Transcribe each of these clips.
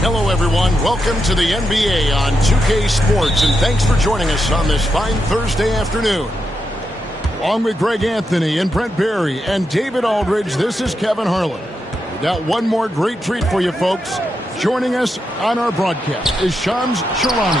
Hello, everyone. Welcome to the NBA on 2K Sports, and thanks for joining us on this fine Thursday afternoon. Along with Greg Anthony and Brent Barry and David Aldridge, this is Kevin Harlan. We got one more great treat for you, folks. Joining us on our broadcast is Shams Charania.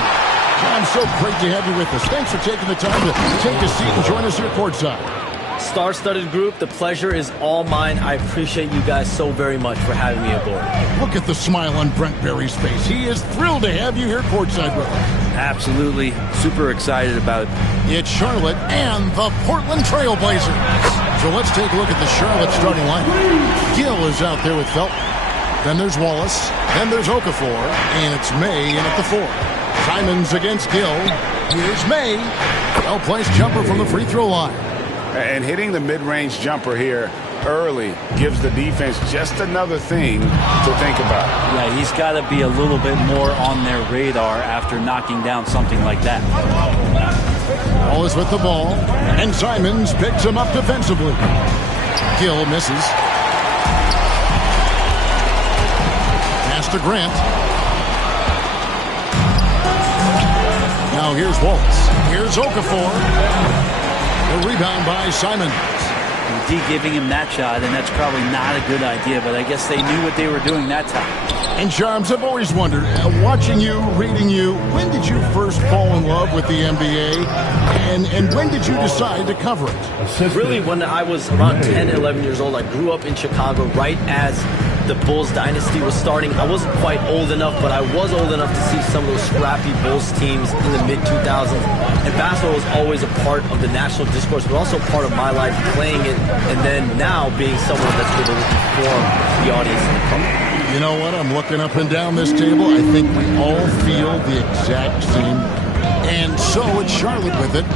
Shams, so great to have you with us. Thanks for taking the time to take a seat and join us here courtside. Star-studded group, the pleasure is all mine. I appreciate you guys so very much for having me aboard. Look at the smile on Brent Barry's face. He is thrilled to have you here courtside with us. Absolutely. Super excited about it. It's Charlotte and the Portland Trailblazers. So let's take a look at the Charlotte starting lineup. Gill is out there with Felton. Then there's Wallace. Then there's Okafor. And it's May in at the 4. Simons against Gill. Here's May. Well-placed jumper from the free throw line. And hitting the mid-range jumper here early gives the defense just another thing to think about. Yeah, he's got to be a little bit more on their radar after knocking down something like that. Wallace with the ball, and Simons picks him up defensively. Gill misses. Pass to Grant. Now here's Wallace. Here's Okafor. The rebound by Simons. D giving him that shot, and that's probably not a good idea, but I guess they knew what they were doing that time. And Shams, I've always wondered, watching you, reading you, when did you first fall in love with the NBA, and when did you decide to cover it? Really, when I was around 10, 11 years old, I grew up in Chicago right as the Bulls dynasty was starting. I wasn't quite old enough, but I was old enough to see some of those scrappy Bulls teams in the mid-2000s. And basketball was always a part of the national discourse, but also part of my life playing it, and then now being someone that's able to inform the audience and the public. You know what? I'm looking up and down this table. I think we all feel the exact same. And so it's Charlotte with it.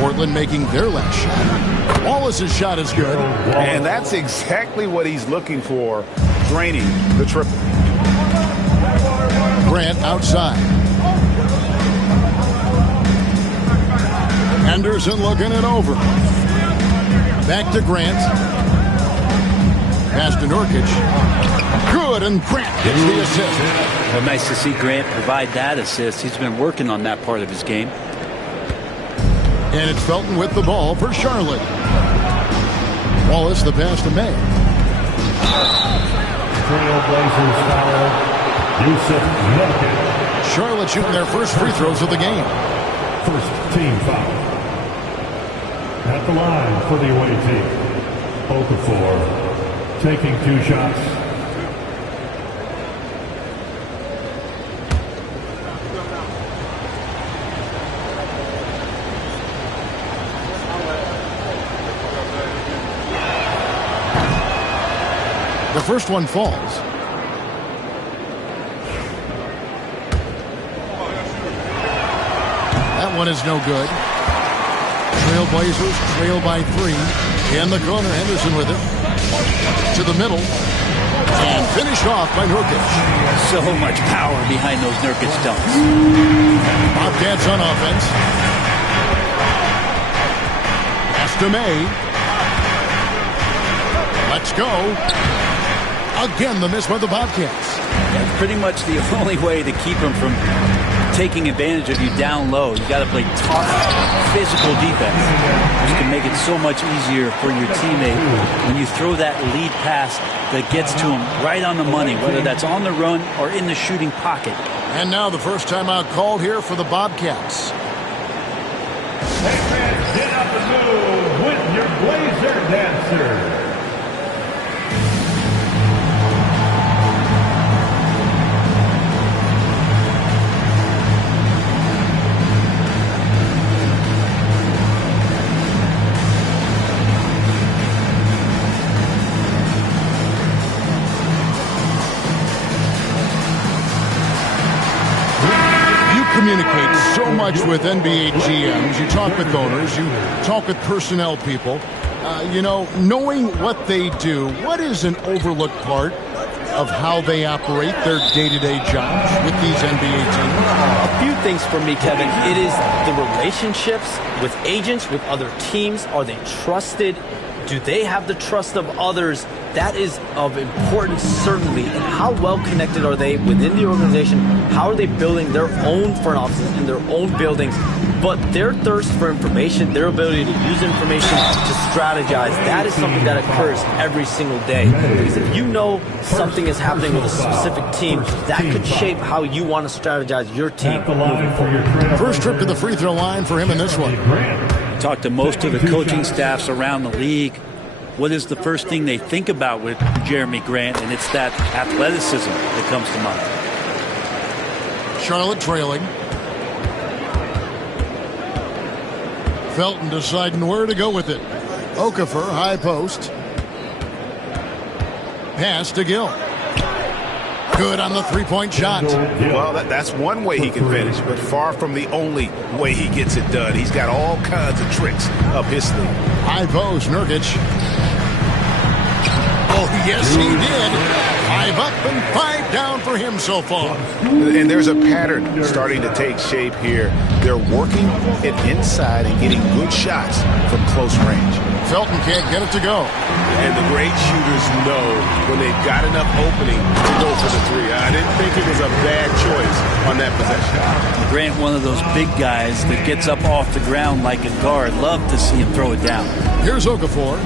Portland making their last shot. Wallace's shot is good. And that's exactly what he's looking for, draining the triple. Grant outside. Henderson looking it over. Back to Grant. Pass to Nurkic. Good, and Grant gets the assist. Well, nice to see Grant provide that assist. He's been working on that part of his game. And it's Felton with the ball for Charlotte. Wallace the pass to May. Trailblazers foul. Yusuf Nurkic. Charlotte shooting their first free throws of the game. First team foul. At the line for the away team. Okafor taking 2 shots. The first one falls. That one is no good. Trailblazers trail by 3. In the corner, Henderson with it. To the middle. And finished off by Nurkic. So much power behind those Nurkic dunks. Bobcats on offense. Pass to May. Let's go. Again, the miss by the Bobcats. That's pretty much the only way to keep them from taking advantage of you down low. You got to play tough, physical defense, which can make it so much easier for your teammate when you throw that lead pass that gets to him right on the money, whether that's on the run or in the shooting pocket. And now the first timeout called here for the Bobcats. Hey, fans, get up and move with your Blazer dancer. Communicate so much with NBA GMs. You talk with owners. You talk with personnel people. You know, knowing what they do, what is an overlooked part of how they operate their day-to-day jobs with these NBA teams? A few things for me, Kevin. It is the relationships with agents, with other teams. Are they trusted? Do they have the trust of others? That is of importance, certainly. And how well connected are they within the organization? How are they building their own front offices in their own buildings? But their thirst for information, their ability to use information to strategize, that is something that occurs every single day. Because if you know something is happening with a specific team, that could shape how you want to strategize your team. First trip to the free throw line for him in this one. Talk to most of the coaching staffs around the league. What is the first thing they think about with Jeremy Grant? And it's that athleticism that comes to mind. Charlotte trailing. Felton deciding where to go with it. Okafor, high post. Pass to Gill. Good on the three-point shot. Well, that's one way he can finish, but far from the only way he gets it done. He's got all kinds of tricks up his sleeve. High post, Nurkic. Oh, yes, he did. 5 up and 5 down for him so far. And there's a pattern starting to take shape here. They're working it inside and getting good shots from close range. Felton can't get it to go. And the great shooters know when they've got enough opening to go for the three. I didn't think it was a bad choice on that possession. Grant, one of those big guys that gets up off the ground like a guard. Love to see him throw it down. Here's Okafor.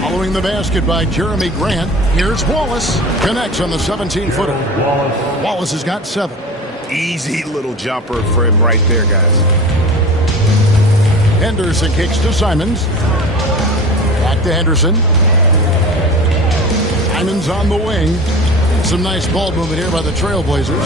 Following the basket by Jeremy Grant. Here's Wallace. Connects on the 17-footer. Wallace has got 7. Easy little jumper for him right there, guys. Henderson kicks to Simons. Back to Henderson. Simons on the wing. Some nice ball movement here by the Trailblazers.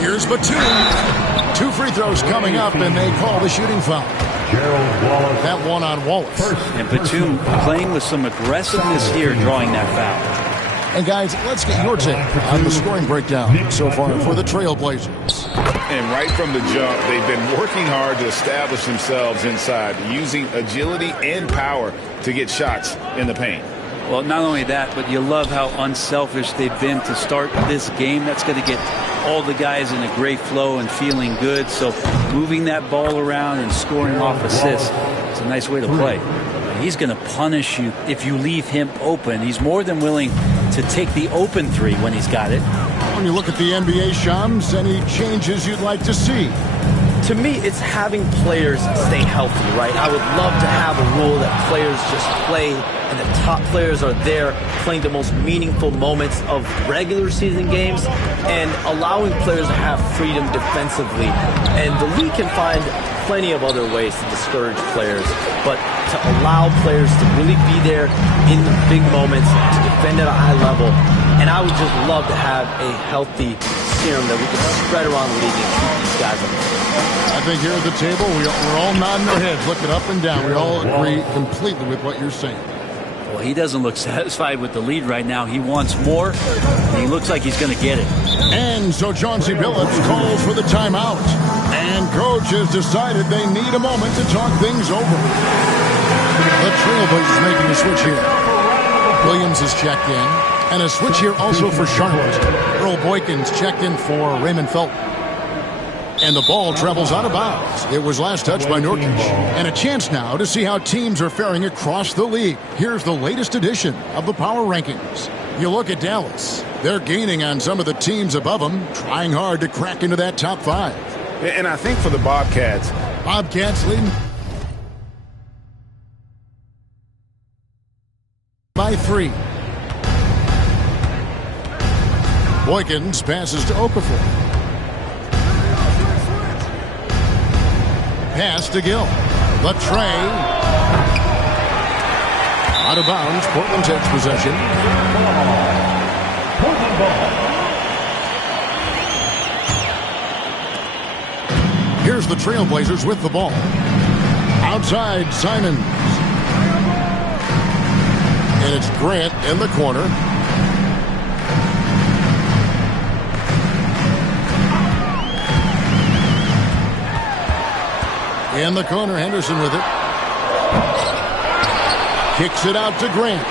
Here's Batum. 2 free throws coming up, and they call the shooting foul. That one on Wallace. And Batum playing with some aggressiveness here, drawing that foul. And guys, let's get your take on the scoring breakdown so far for the Trailblazers. And right from the jump, they've been working hard to establish themselves inside, using agility and power to get shots in the paint. Well, not only that, but you love how unselfish they've been to start this game. That's going to get all the guys in a great flow and feeling good. So moving that ball around and scoring off assists, it's a nice way to play. He's going to punish you if you leave him open. He's more than willing to take the open three when he's got it. When you look at the NBA, Shams, any changes you'd like to see? To me, it's having players stay healthy, right? I would love to have a rule that players just play and the top players are there playing the most meaningful moments of regular season games and allowing players to have freedom defensively. And the league can find plenty of other ways to discourage players, but to allow players to really be there in the big moments, to defend at a high level. And I would just love to have a healthy serum that we can spread around the league and keep these guys on the field. I think here at the table, we're all nodding our heads, looking up and down. We all agree completely with what you're saying. Well, he doesn't look satisfied with the lead right now. He wants more, and he looks like he's going to get it. And so Chauncey Billups calls for the timeout. And coach has decided they need a moment to talk things over. The Trailblazers making a switch here. Williams is checked in. And a switch here also for Charlotte. Earl Boykins checked in for Raymond Felton. And the ball travels out of bounds. It was last touched by Nurkic. And a chance now to see how teams are faring across the league. Here's the latest edition of the Power Rankings. You look at Dallas. They're gaining on some of the teams above them, trying hard to crack into that top 5. And I think for the Bobcats leading by 3. Boykins passes to Okafor. Pass to Gill. The tray. Out of bounds. Portland takes possession. Here's the Trailblazers with the ball. Outside, Simons. And it's Grant in the corner. In the corner, Henderson with it. Kicks it out to Grant.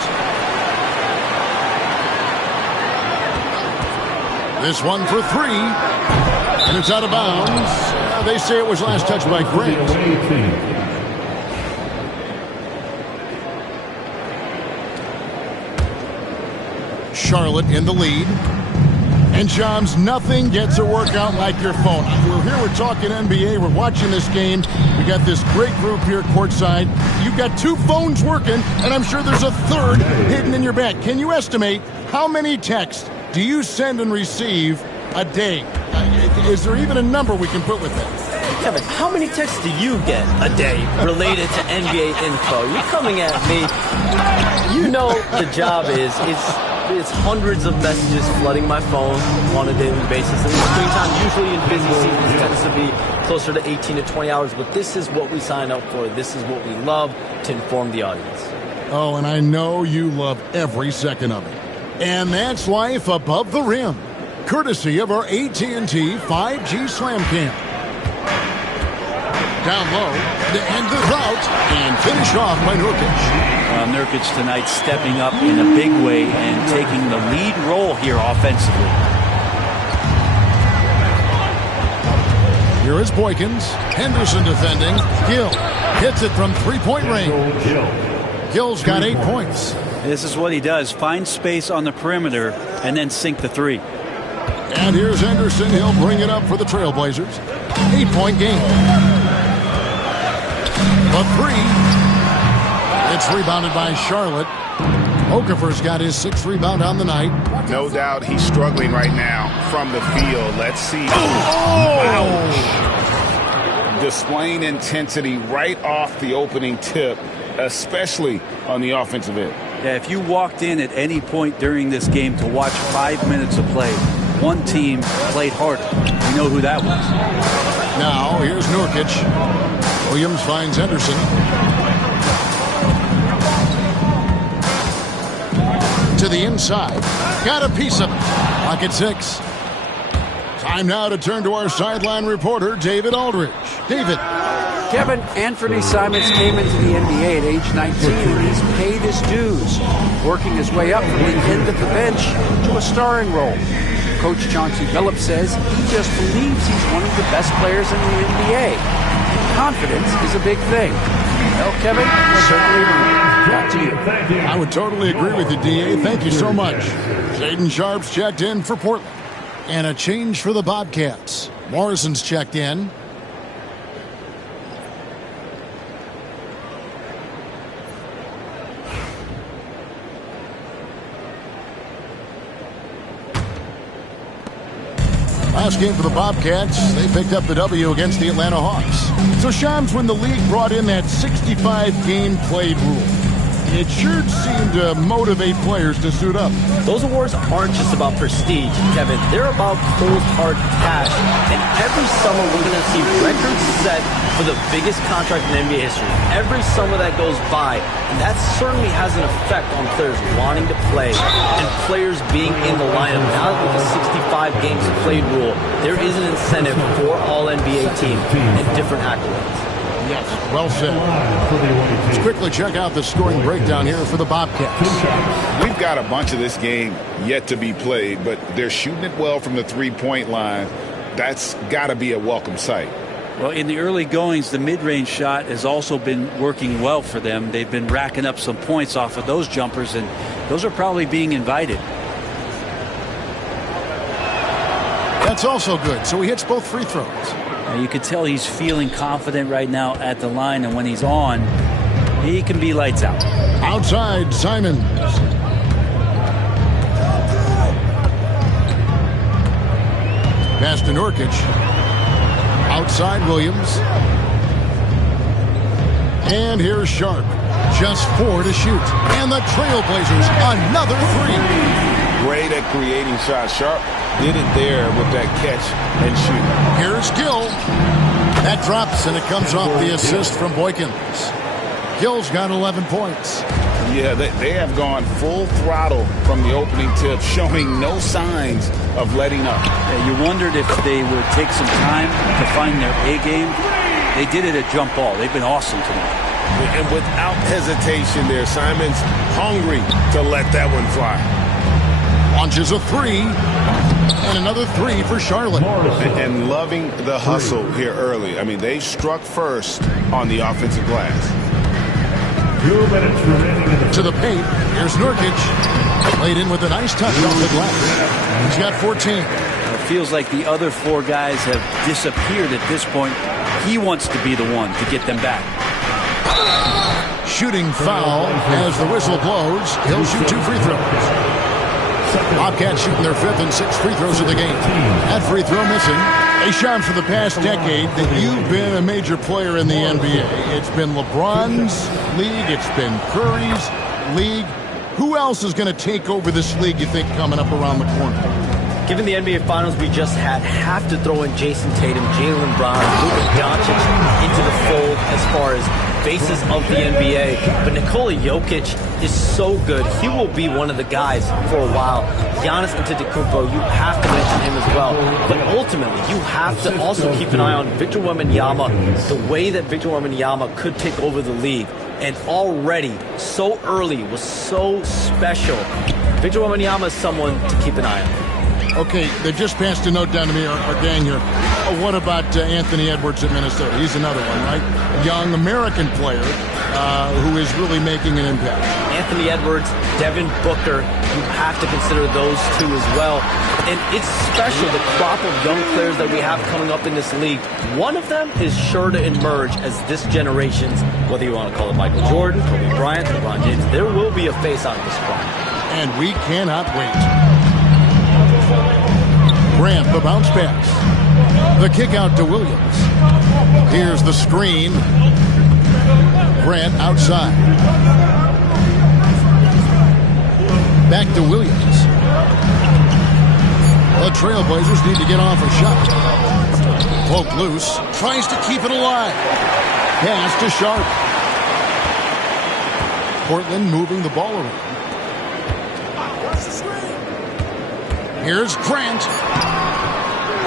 This one for 3. And it's out of bounds. They say it was last touched by Grant. Charlotte in the lead. And Shams, nothing gets a workout like your phone. We're here, we're talking NBA, we're watching this game. We got this great group here courtside. You've got 2 phones working, and I'm sure there's a third hidden in your bag. Can you estimate how many texts do you send and receive a day? Is there even a number we can put with that? Kevin, how many texts do you get a day related to NBA info? You're coming at me. You know the job is, it's hundreds of messages flooding my phone on a daily basis. And the screen time usually in busy seasons tends to be closer to 18 to 20 hours. But this is what we sign up for. This is what we love to inform the audience. Oh, and I know you love every second of it. And that's life above the rim, courtesy of our AT&T 5G Slam Cam. Down low, to end the route, and finish off by Nurkic. Nurkic tonight stepping up in a big way and taking the lead role here offensively. Here is Boykins. Henderson defending. Gill hits it from three-point range. Gill's got 8 points. This is what he does. Find space on the perimeter and then sink the 3. And here's Henderson. He'll bring it up for the Trailblazers. 8-point game. The 3. It's rebounded by Charlotte. Okafor's got his 6th rebound on the night. No doubt he's struggling right now from the field. Let's see. Wow. Displaying intensity right off the opening tip, especially on the offensive end. Yeah, if you walked in at any point during this game to watch 5 minutes of play, one team played harder. You know who that was. Now, here's Nurkic. Williams finds Henderson. To the inside. Got a piece of it. Clock at 6. Time now to turn to our sideline reporter, David Aldridge. David. Kevin, Anthony Simons came into the NBA at age 19 and he's paid his dues, working his way up from the end of the bench to a starring role. Coach Chauncey Billups says he just believes he's one of the best players in the NBA. Confidence is a big thing. Well, Kevin, certainly back to you. I would totally agree with you, D.A. Thank you so much. Shaden Sharp's checked in for Portland. And a change for the Bobcats. Morrison's checked in. Last game for the Bobcats, they picked up the W against the Atlanta Hawks. So Shams, when the league brought in that 65-game played rule, it sure seemed to motivate players to suit up. Those awards aren't just about prestige, Kevin. They're about cold, hard cash. And every summer, we're going to see records set for the biggest contract in NBA history. Every summer that goes by, and that certainly has an effect on players wanting to play and players being in the lineup. Now with the 65 games played rule, there is an incentive for all NBA teams and different accolades. Yes, well said. Let's quickly check out the scoring breakdown here for the Bobcats. We've got a bunch of this game yet to be played, but they're shooting it well from the three-point line. That's got to be a welcome sight. Well, in the early goings, the mid-range shot has also been working well for them. They've been racking up some points off of those jumpers, and those are probably being invited. That's also good. So he hits both free throws. You can tell he's feeling confident right now at the line, and when he's on, he can be lights out. Outside, Simons. Pass to Nurkic. Outside, Williams. And here's Sharp. Just 4 to shoot. And the Trailblazers, another 3. Great at creating shots. Sharp did it there with that catch and shoot. Here's Gill. That drops, and it comes off the assist from Boykins. Gill's got 11 points. Yeah, they have gone full throttle from the opening tip, showing no signs of letting up. Yeah, you wondered if they would take some time to find their A game. They did it at jump ball. They've been awesome tonight. And without hesitation there, Simons hungry to let that one fly. Launches a 3. And another 3 for Charlotte. And loving the hustle here early. I mean, they struck first on the offensive glass. 2 minutes remaining in the to the paint. Here's Nurkic. Played in with a nice touch off the glass. He's got 14. It feels like the other 4 guys have disappeared at this point. He wants to be the one to get them back. Shooting foul as the whistle blows. He'll shoot 2 free throws. Bobcats shooting their 5th and 6th free throws of the game. That free throw missing. Hey, Sean, for the past decade that you've been a major player in the NBA, it's been LeBron's league, it's been Curry's league. Who else is going to take over this league, you think, coming up around the corner? Given the NBA Finals we just had, have to throw in Jason Tatum, Jaylen Brown, Luka Doncic into the fold as far as faces of the NBA. But Nikola Jokic is so good. He will be one of the guys for a while. Giannis Antetokounmpo, you have to mention him as well. But ultimately, you have to also keep an eye on Victor Wembanyama, the way that Victor Wembanyama could take over the league. And already, so early, was so special. Victor Wembanyama is someone to keep an eye on. Okay, they just passed a note down to me, or Dan here. What about Anthony Edwards at Minnesota? He's another one, right? Young American player who is really making an impact. Anthony Edwards, Devin Booker, you have to consider those 2 as well. And it's special, the crop of young players that we have coming up in this league. One of them is sure to emerge as this generation's, whether you want to call it Michael Jordan, Kobe Bryant, LeBron James, there will be a face on this crop. And we cannot wait. Grant, the bounce pass. The kick out to Williams. Here's the screen. Grant outside. Back to Williams. The Trailblazers need to get off a shot. Poke loose. Tries to keep it alive. Pass to Sharp. Portland moving the ball around. Here's Grant.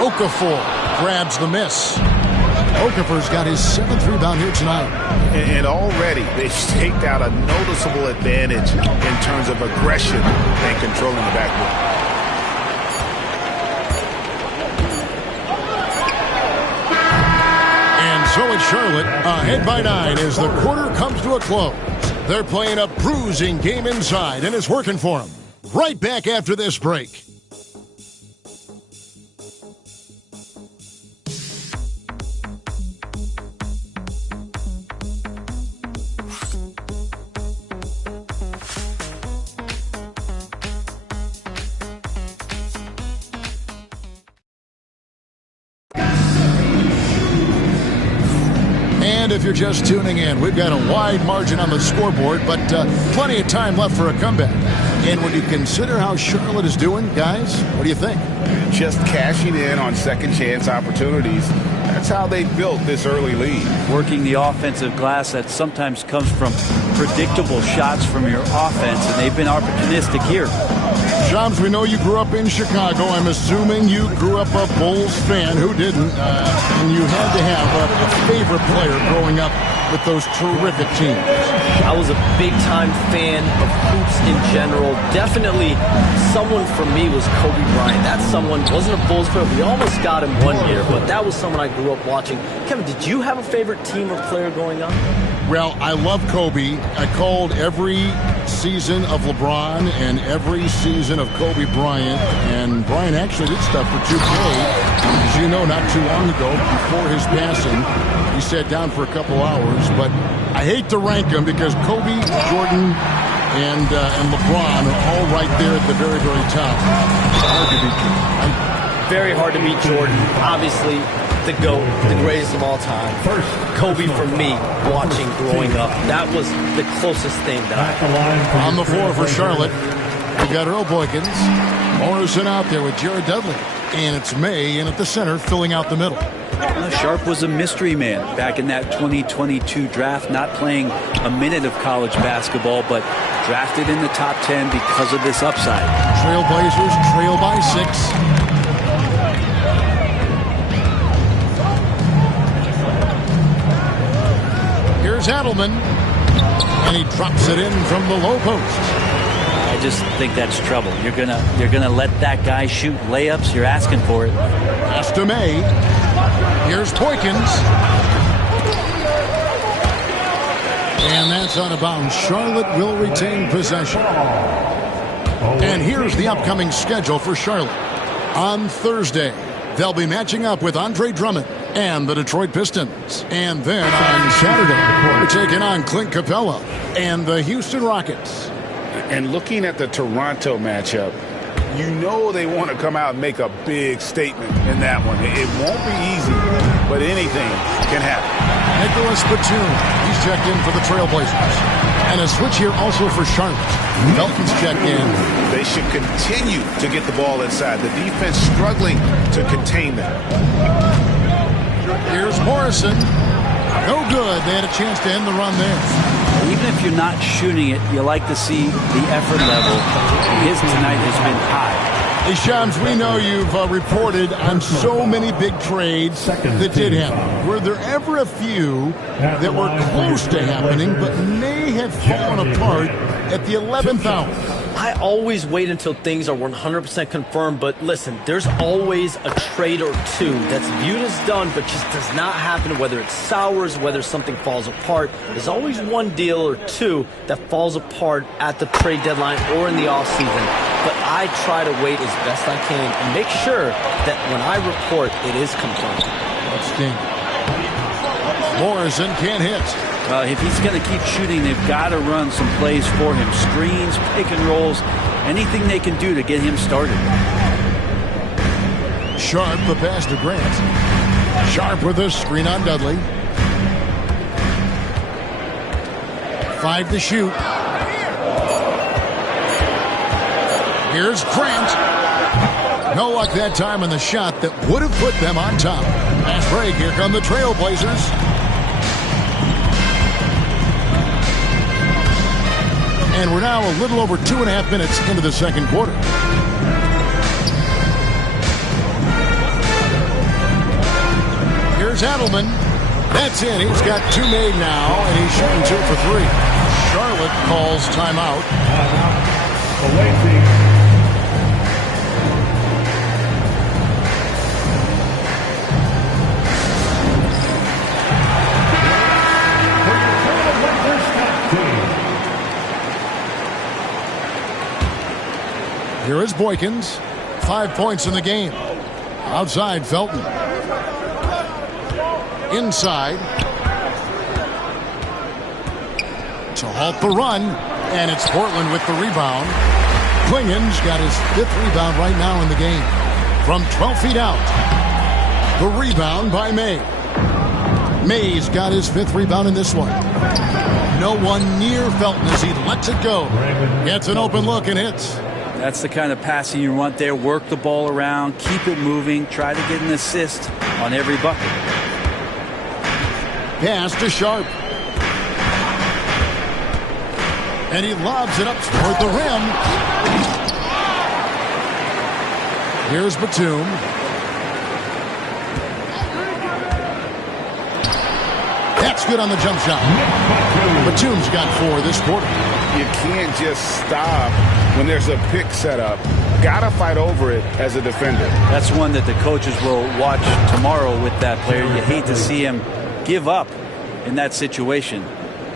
Okafor grabs the miss. Okafor's got his 7th rebound here tonight. And already they've staked out a noticeable advantage in terms of aggression and controlling the backcourt. And so it's Charlotte ahead by 9 as the quarter comes to a close. They're playing a bruising game inside, and it's working for them. Right back after this break. And if you're just tuning in, we've got a wide margin on the scoreboard, but plenty of time left for a comeback. And when you consider how Charlotte is doing, guys, what do you think? Just cashing in on second chance opportunities. That's how they built this early lead. Working the offensive glass that sometimes comes from predictable shots from your offense, and they've been opportunistic here. Shams, we know you grew up in Chicago. I'm assuming you grew up a Bulls fan. Who didn't? And you had to have a favorite player growing up with those terrific teams. I was a big-time fan of hoops in general. Definitely someone for me was Kobe Bryant. That someone wasn't a Bulls player. We almost got him one year, but that was someone I grew up watching. Kevin, did you have a favorite team or player growing up? Well, I love Kobe. I called every season of LeBron and every season of Kobe Bryant. And Bryant actually did stuff for 2K. As you know, not too long ago, before his passing, he sat down for a couple hours. But I hate to rank them because Kobe, Jordan, and LeBron are all right there at the very, very top. Hard to beat them. Very hard to beat Jordan. Obviously, the GOAT, the greatest of all time. Kobe for me, watching growing up. That was the closest thing that I... On the floor for Charlotte, we've got Earl Boykins. Morrison out there with Jared Dudley. And it's May in at the center, filling out the middle. Sharp was a mystery man back in that 2022 draft, not playing a minute of college basketball, but drafted in the top 10 because of this upside. Trailblazers trail by 6. Here's Adelman, and he drops it in from the low post. I just think that's trouble. You're gonna let that guy shoot layups. You're asking for it. Pass to May. Here's Boykins. And that's out of bounds. Charlotte will retain possession. And here's the upcoming schedule for Charlotte. On Thursday, they'll be matching up with Andre Drummond and the Detroit Pistons. And then on Saturday, we're taking on Clint Capella and the Houston Rockets. And looking at the Toronto matchup, you know they want to come out and make a big statement in that one. It won't be easy, but anything can happen. Nicholas Batum, he's checked in for the Trailblazers. And a switch here also for Charlotte. Felton's checked in. They should continue to get the ball inside. The defense struggling to contain them. Here's Morrison. No good. They had a chance to end the run there. Even if you're not shooting it, you like to see the effort level. His tonight has been high. Hey, Shams, we know you've reported on so many big trades that did happen. Were there ever a few that were close to happening but may have fallen apart at the 11th hour? I always wait until things are 100% confirmed, but listen, there's always a trade or two that's viewed as done but just does not happen, whether it sours, whether something falls apart. There's always one deal or two that falls apart at the trade deadline or in the offseason. But I try to wait as best I can and make sure that when I report, it is confirmed. Morrison can't hit. If he's going to keep shooting, they've got to run some plays for him. Screens, pick and rolls, anything they can do to get him started. Sharp, the pass to Grant. Sharp with a screen on Dudley. 5 to shoot. Here's Grant. No luck that time on the shot that would have put them on top. Fast break. Here come the Trailblazers. And we're now a little over 2.5 minutes into the second quarter. Here's Adelman. That's it. He's got 2 made now, and he's shooting 2 for 3. Charlotte calls timeout. Away team. Here is Boykins. 5 points in the game. Outside, Felton. Inside. To halt the run. And it's Portland with the rebound. Klingen's got his 5th rebound right now in the game. From 12 feet out. The rebound by May. May's got his 5th rebound in this one. No one near Felton as he lets it go. Gets an open look and hits. That's the kind of passing you want there. Work the ball around, keep it moving, try to get an assist on every bucket. Pass to Sharp. And he lobs it up toward the rim. Here's Batum. That's good on the jump shot. Batum's got 4 this quarter. You can't just stop when there's a pick set up. Gotta fight over it as a defender. That's one that the coaches will watch tomorrow with that player. You hate to see him give up in that situation.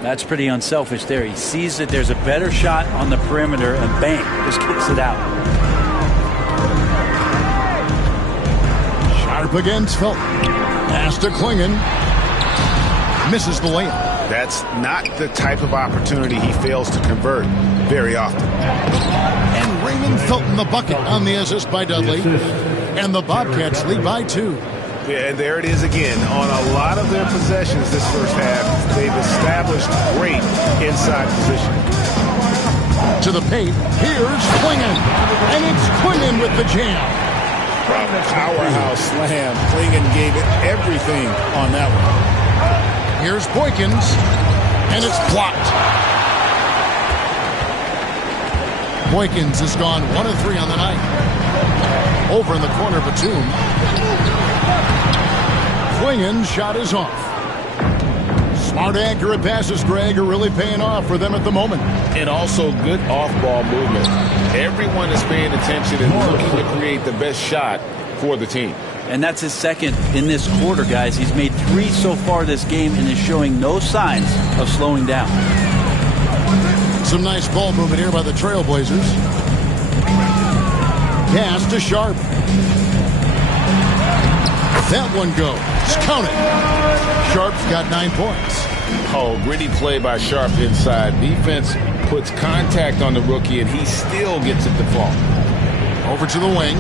That's pretty unselfish there. He sees that there's a better shot on the perimeter and bang, just kicks it out. Sharp against Felton. Pass to Klingen. Misses the layup. That's not the type of opportunity he fails to convert very often. And Raymond Felton the bucket on the assist by Dudley. And the Bobcats lead by 2. Yeah, and there it is again. On a lot of their possessions this first half, they've established great inside position. To the paint, here's Klingen. And it's Klingen with the jam. Powerhouse slam. Klingen gave it everything on that one. Here's Boykins, and it's blocked. Boykins has gone 1 of 3 on the night. Over in the corner, Batum. Klingen's shot is off. Smart, accurate passes, Greg, are really paying off for them at the moment. And also good off-ball movement. Everyone is paying attention and looking to create the best shot for the team. And that's his 2nd in this quarter, guys. He's made 3 so far this game and is showing no signs of slowing down. Some nice ball movement here by the Trailblazers. Pass to Sharp. That one goes. Count it. Sharp's got 9 points. Oh, gritty play by Sharp inside. Defense puts contact on the rookie, and he still gets it to fall. Over to the wing.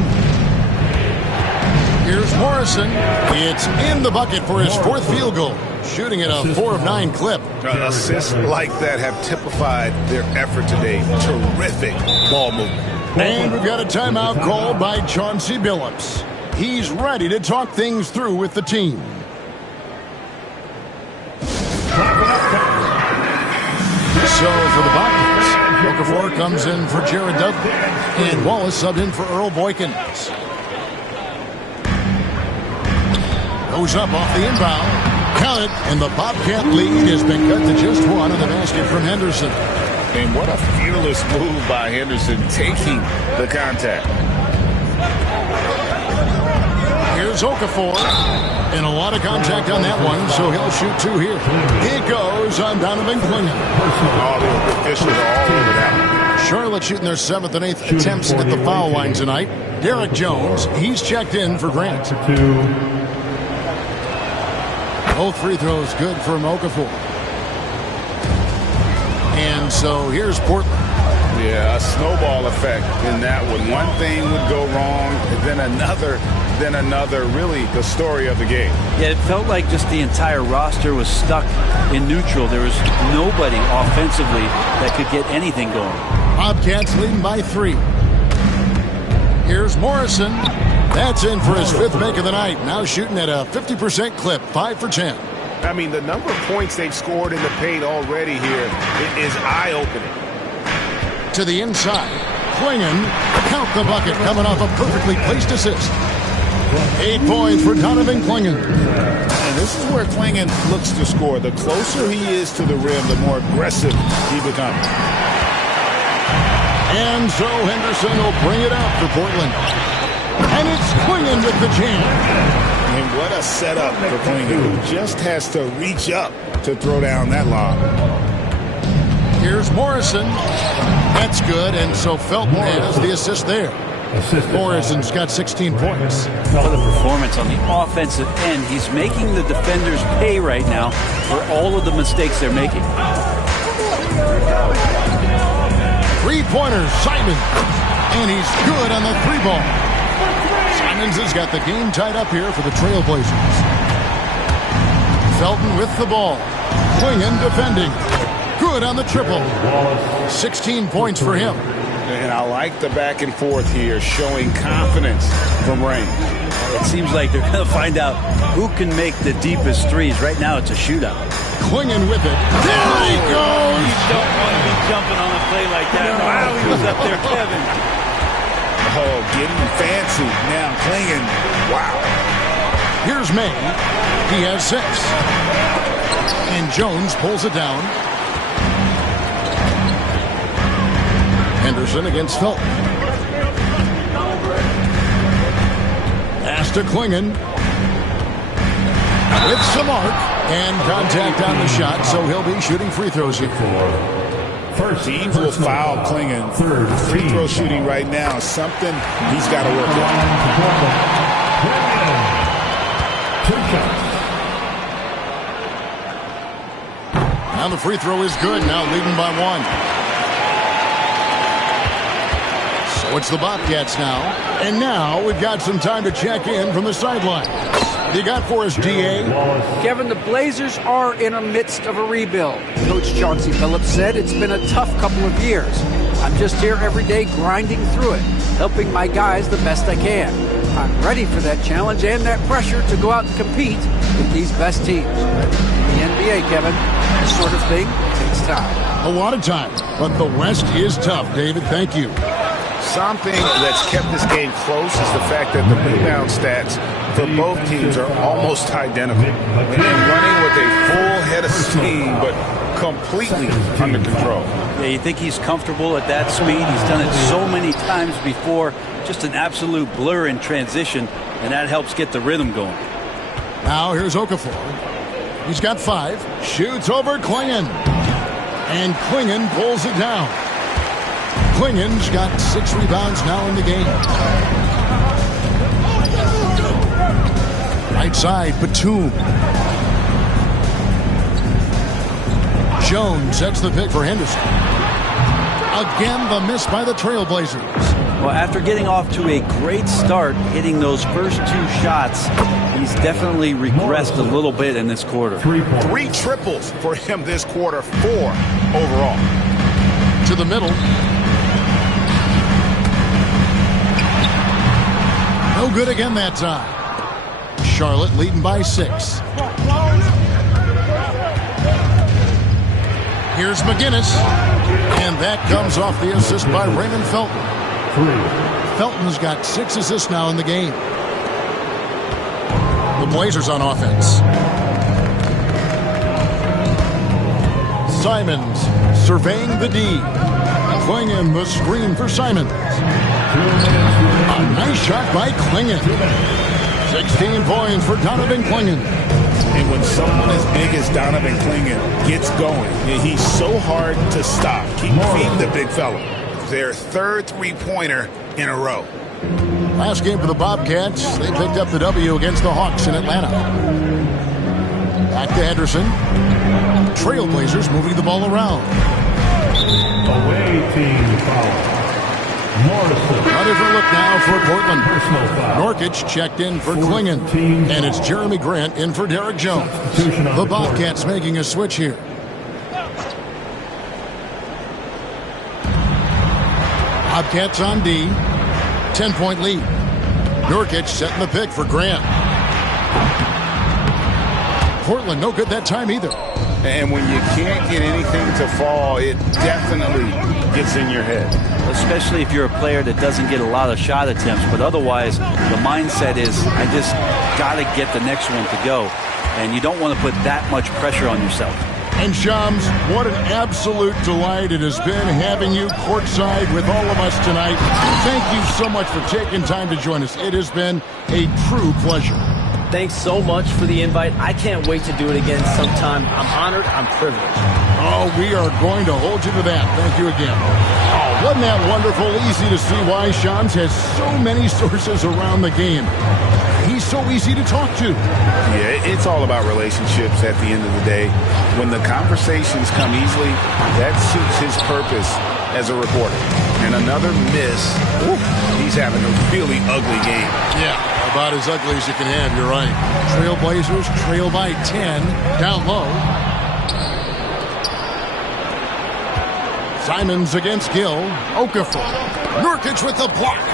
Here's Morrison. It's in the bucket for his 4th field goal. Shooting at a 4 of 9 clip. Assists like that have typified their effort today. Terrific ball movement. And we've got a timeout called by Chauncey Billups. He's ready to talk things through with the team. So for the Bobcats, Okafor comes in for Jared Dudley. And Wallace subbed in for Earl Boykins. Goes up off the inbound. Count it, and the Bobcat lead has been cut to just 1 on the basket from Henderson. And what a fearless move by Henderson, taking the contact. Here's Okafor. And a lot of contact on that one, so he'll shoot 2 here. It goes on Donovan Clingan. All the officials are all over that one. Charlotte shooting their 7th and 8th attempts at the foul line tonight. Derek Jones, he's checked in for Grant. Both free throws good from Okafor. And so here's Portland. Yeah, a snowball effect in that one. One thing would go wrong, and then another. Really the story of the game. Yeah, it felt like just the entire roster was stuck in neutral. There was nobody offensively that could get anything going. Bobcats leading by 3. Here's Morrison. That's in for his 5th make of the night. Now shooting at a 50% clip, 5 for 10. I mean, the number of points they've scored in the paint already here is eye-opening. To the inside. Clingan, count the bucket, coming off a perfectly placed assist. 8 points for Donovan Clingan. And this is where Clingan looks to score. The closer he is to the rim, the more aggressive he becomes. And so Henderson will bring it out for Portland. And it's Clingan with the jam. And what a setup for Clingan, who just has to reach up to throw down that lob. Here's Morrison. That's good, and so Felton has the assist there. Morrison's got 16 points. What a performance on the offensive end. He's making the defenders pay right now for all of the mistakes they're making. 3-pointer, Simon. And he's good on the 3-ball. Simons has got the game tied up here for the Trailblazers. Felton with the ball. Clingan defending. Good on the triple. 16 points for him. And I like the back and forth here, showing confidence from range. It seems like they're going to find out who can make the deepest threes. Right now, it's a shootout. Clingan with it. There he goes! You don't want to be jumping on a play like that. Wow, he was up there, Kevin. Oh, getting fancy. Now Clingan. Wow. Here's May. He has 6. And Jones pulls it down. Henderson against Felton. Pass to Clingan. With some arc. And contact on the shot, so he'll be shooting free throws here. First, teams will foul Clingan. Free throw shooting right now, something he's got to work on. 2 shots. Now the free throw is good, now leading by 1. So it's the Bobcats now. And now we've got some time to check in from the sideline. What you got for us, D.A.? Kevin, the Blazers are in the midst of a rebuild. Coach Chauncey Billups said it's been a tough couple of years. I'm just here every day grinding through it, helping my guys the best I can. I'm ready for that challenge and that pressure to go out and compete with these best teams. In the NBA, Kevin, this sort of thing takes time. A lot of time, but the West is tough, David. Thank you. Something that's kept this game close is the fact that the rebound stats for both teams are almost identical. And running with a full head of steam, but completely under control. Yeah, you think he's comfortable at that speed? He's done it so many times before. Just an absolute blur in transition, and that helps get the rhythm going. Now here's Okafor. He's got 5. Shoots over Clingan. And Clingan pulls it down. Klingen's got 6 rebounds now in the game. Right side, Batum. Jones sets the pick for Henderson. Again, the miss by the Trailblazers. Well, after getting off to a great start, hitting those first 2 shots, he's definitely regressed a little bit in this quarter. 3 triples for him this quarter, 4 overall. To the middle. No good again that time. Charlotte leading by 6. Here's McGinnis. And that comes off the assist by Raymond Felton. Felton's got 6 assists now in the game. The Blazers on offense. Simons surveying the D. Klingen the screen for Simons. A nice shot by Klingen. 16 points for Donovan Klingen. And when someone as big as Donovan Klingen gets going, he's so hard to stop. Keep feeding the big fella. Their 3rd three-pointer in a row. Last game for the Bobcats, they picked up the W against the Hawks in Atlanta. Back to Henderson. Trailblazers moving the ball around. Away team foul. Morrison. A different look now for Portland. Personal foul. Norkic checked in for Klingen. And it's Jeremy Grant in for Derek Jones. The Bobcats making a switch here. Bobcats on D. 10-point lead. Nurkic setting the pick for Grant. Portland no good that time either. And when you can't get anything to fall, it definitely gets in your head. Especially if you're a player that doesn't get a lot of shot attempts. But otherwise, the mindset is, I just got to get the next one to go. And you don't want to put that much pressure on yourself. And Shams, what an absolute delight it has been having you courtside with all of us tonight. Thank you so much for taking time to join us. It has been a true pleasure. Thanks so much for the invite. I can't wait to do it again sometime. I'm honored. I'm privileged. Oh, we are going to hold you to that. Thank you again. Oh, wasn't that wonderful? Easy to see why Shams has so many sources around the game. He's so easy to talk to. Yeah, it's all about relationships at the end of the day. When the conversations come easily, that suits his purpose as a reporter. And another miss. Ooh, he's having a really ugly game. Yeah, about as ugly as you can have, you're right. Trailblazers trail by 10, down low. Simons against Gill. Okafor. Nurkic with the block.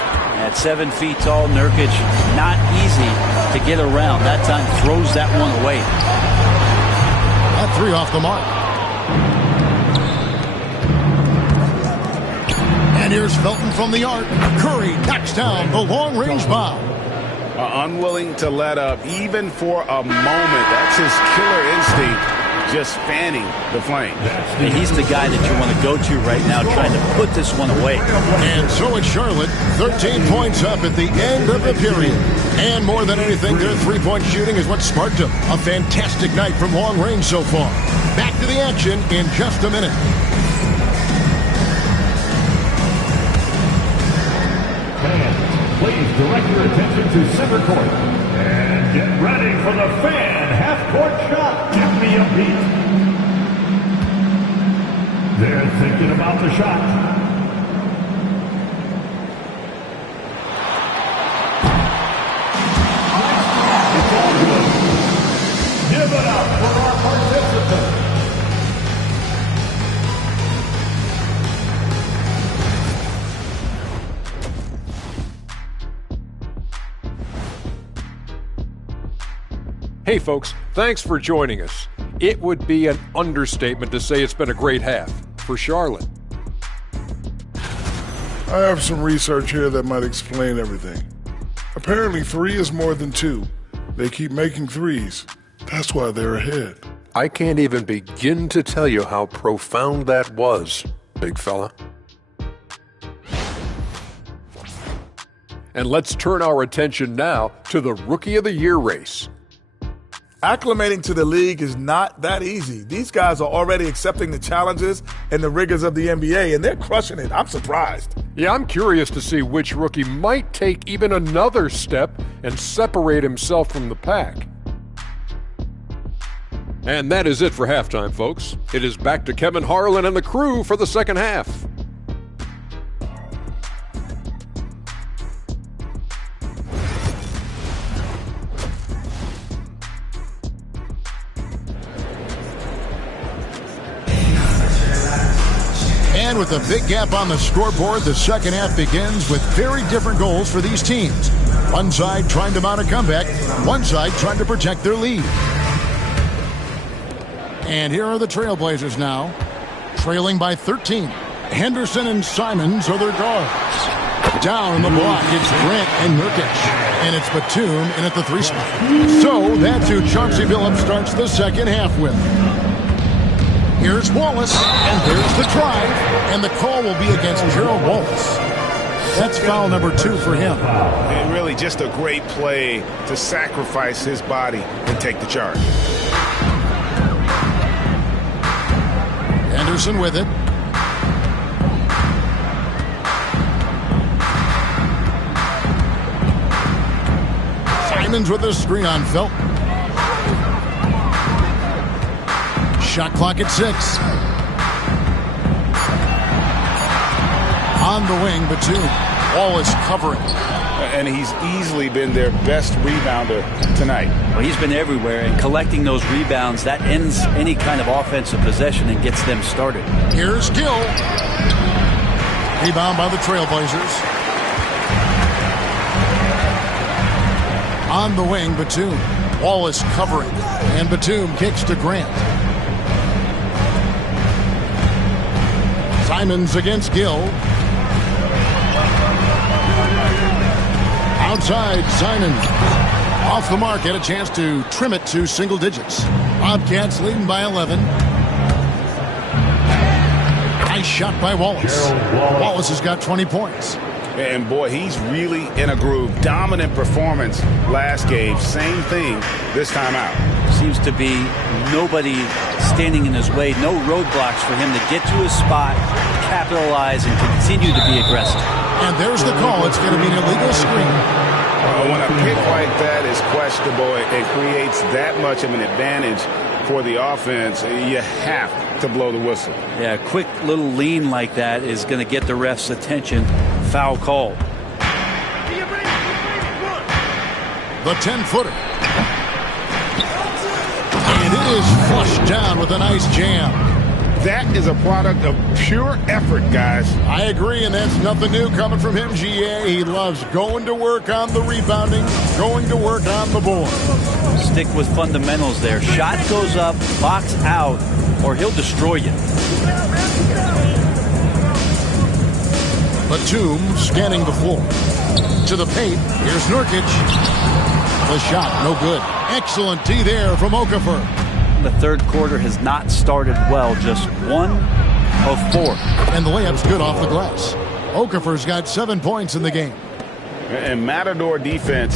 At 7 feet tall, Nurkic, not easy to get around. That time throws that one away. That 3 off the mark. And here's Felton from the arc. Curry knocks down the long-range bomb. Unwilling to let up even for a moment. That's his killer instinct, just fanning the flame. And he's the guy that you want to go to right now, trying to put this one away. And so it's Charlotte, 13 points up at the end of the period. And more than anything, their three-point shooting is what sparked them. A fantastic night from long range so far. Back to the action in just a minute. Please direct your attention to center court. And get ready for the fan half-court shot. Give me a beat. They're thinking about the shot. It's all good. Give it up for our participants. Hey folks, thanks for joining us. It would be an understatement to say it's been a great half for Charlotte. I have some research here that might explain everything. Apparently 3 is more than 2. They keep making threes. That's why they're ahead. I can't even begin to tell you how profound that was, big fella. And let's turn our attention now to the Rookie of the Year race. Acclimating to the league is not that easy. These guys are already accepting the challenges and the rigors of the NBA, and they're crushing it. I'm surprised. Yeah, I'm curious to see which rookie might take even another step and separate himself from the pack. And that is it for halftime, folks. It is back to Kevin Harlan and the crew for the second half. And with a big gap on the scoreboard, the second half begins with very different goals for these teams. One side trying to mount a comeback, one side trying to protect their lead. And here are the Trailblazers now, trailing by 13. Henderson and Simons are their guards. Down in the block, it's Grant and Nurkic. And it's Batum in at the 3 spot. So that's who Chauncey Billups starts the second half with. Here's Wallace, and there's the drive, and the call will be against Gerald Wallace. That's foul number 2 for him. And really just a great play to sacrifice his body and take the charge. Henderson with it. Simons with the screen on Felton. Shot clock at 6. On the wing, Batum. Wallace covering. And he's easily been their best rebounder tonight. Well, he's been everywhere, and collecting those rebounds, that ends any kind of offensive possession and gets them started. Here's Gill. Rebound by the Trailblazers. On the wing, Batum. Wallace covering. And Batum kicks to Grant. Simons against Gill. Outside, Simon. Off the mark, had a chance to trim it to single digits. Bobcats leading by 11. Nice shot by Wallace. Wallace has got 20 points. And boy, he's really in a groove. Dominant performance last game. Same thing this time out. Seems to be nobody standing in his way. No roadblocks for him to get to his spot, capitalize, and continue to be aggressive. And there's the call. It's going to be an illegal screen. When a pick like that is questionable, it creates that much of an advantage for the offense. You have to blow the whistle. Yeah, a quick little lean like that is going to get the ref's attention. Foul call. The 10-footer. And it is flushed down with a nice jam. That is a product of pure effort, guys. I agree, and that's nothing new coming from him, GA. He loves going to work on the rebounding, going to work on the board. Stick with fundamentals there. Shot goes up, box out, or he'll destroy you. Batum scanning the floor. To the paint, here's Nurkic. The shot, no good. Excellent D there from Okafor. The third quarter has not started well, just 1 of 4. And the layup's good off the glass. Okafor's got 7 points in the game. And Matador defense,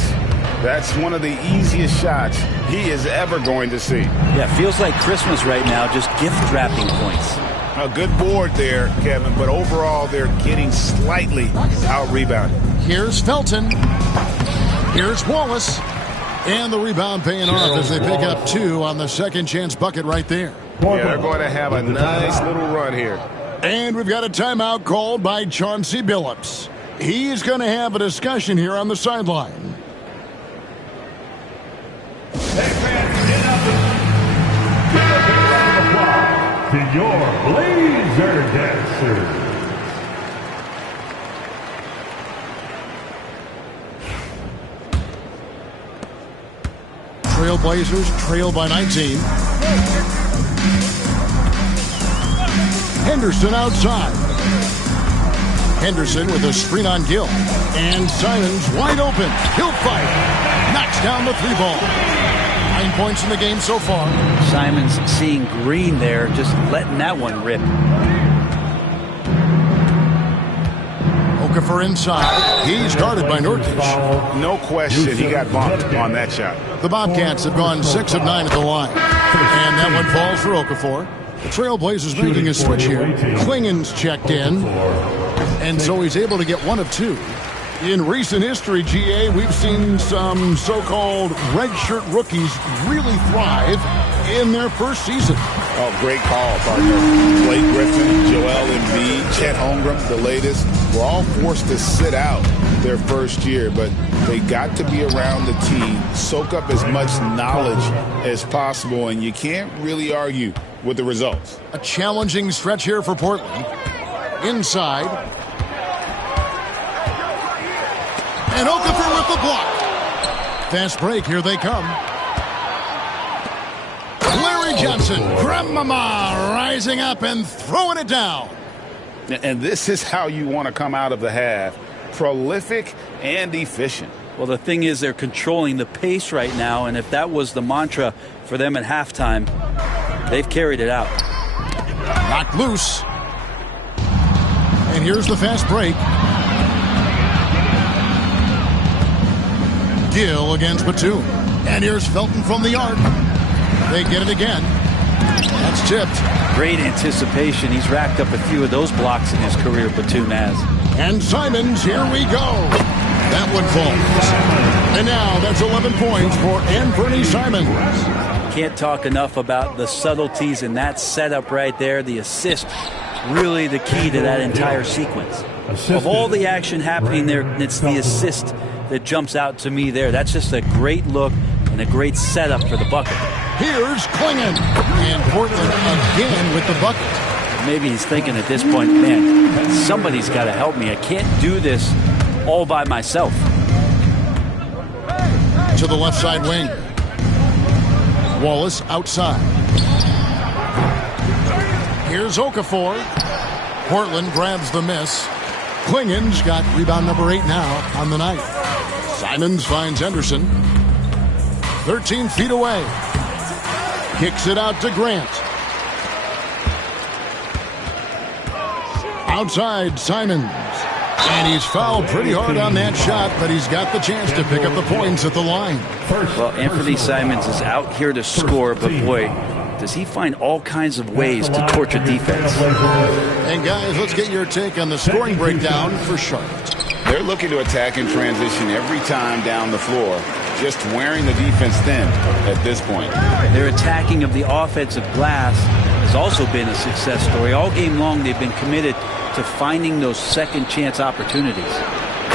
that's one of the easiest shots he is ever going to see. Yeah, feels like Christmas right now, just gift wrapping points. A good board there, Kevin, but overall they're getting slightly out-rebounded. Here's Felton. Here's Wallace. And the rebound paying off as they pick up 2 on the second chance bucket right there. Yeah, they're going to have a nice little run here. And we've got a timeout called by Chauncey Billups. He's going to have a discussion here on the sideline. To your Blazer dancers. Trailblazers trail by 19. Henderson outside. Henderson with a screen on Gill. And Simons wide open. He'll fire. Knocks down the 3-ball. 9 points in the game so far. Simons seeing green there, just letting that one rip. Okafor inside. He's guarded by Nurkic. No question he got bumped on that shot. The Bobcats have gone 6 of 9 at the line. And that one falls for Okafor. The Trailblazers making a switch here. Klingen's checked in. And so he's able to get 1 of 2. In recent history, GA, we've seen some so-called redshirt rookies really thrive in their first season. Oh, great call, partner. Blake Griffin, Joel Embiid, Chet Holmgren, the latest, were all forced to sit out their first year, but they got to be around the team, soak up as much knowledge as possible, and you can't really argue with the results. A challenging stretch here for Portland. Inside. And Okafor with the block. Fast break, here they come. Larry Johnson, Grandmama rising up and throwing it down. And this is how you want to come out of the half. Prolific and efficient. Well, the thing is they're controlling the pace right now, and if that was the mantra for them at halftime, they've carried it out. Knocked loose. And here's the fast break. Gill against Batum. And here's Felton from the arc. They get it again. That's tipped. Great anticipation. He's racked up a few of those blocks in his career, Batum has. And Simons, here we go. That one falls. And now that's 11 points for Anthony Simons. Can't talk enough about the subtleties in that setup right there. The assist, really the key to that entire sequence. Of all the action happening there, it's the assist that jumps out to me there. That's just a great look and a great setup for the bucket. Here's Klingen. And Portland again with the bucket. Maybe he's thinking at this point, man, somebody's got to help me. I can't do this all by myself. To the left side wing. Wallace outside. Here's Okafor. Portland grabs the miss. Klingen's got rebound number 8 now on the night. Simons finds Henderson. 13 feet away. Kicks it out to Grant. Outside, Simons. And he's fouled pretty hard on that shot, but he's got the chance to pick up the points at the line. Well, Anthony Simons is out here to score, but boy, does he find all kinds of ways to torture defense. And guys, let's get your take on the scoring breakdown for Charlotte. They're looking to attack in transition every time down the floor, just wearing the defense thin at this point. Their attacking of the offensive glass has also been a success story. All game long, they've been committed to finding those second chance opportunities.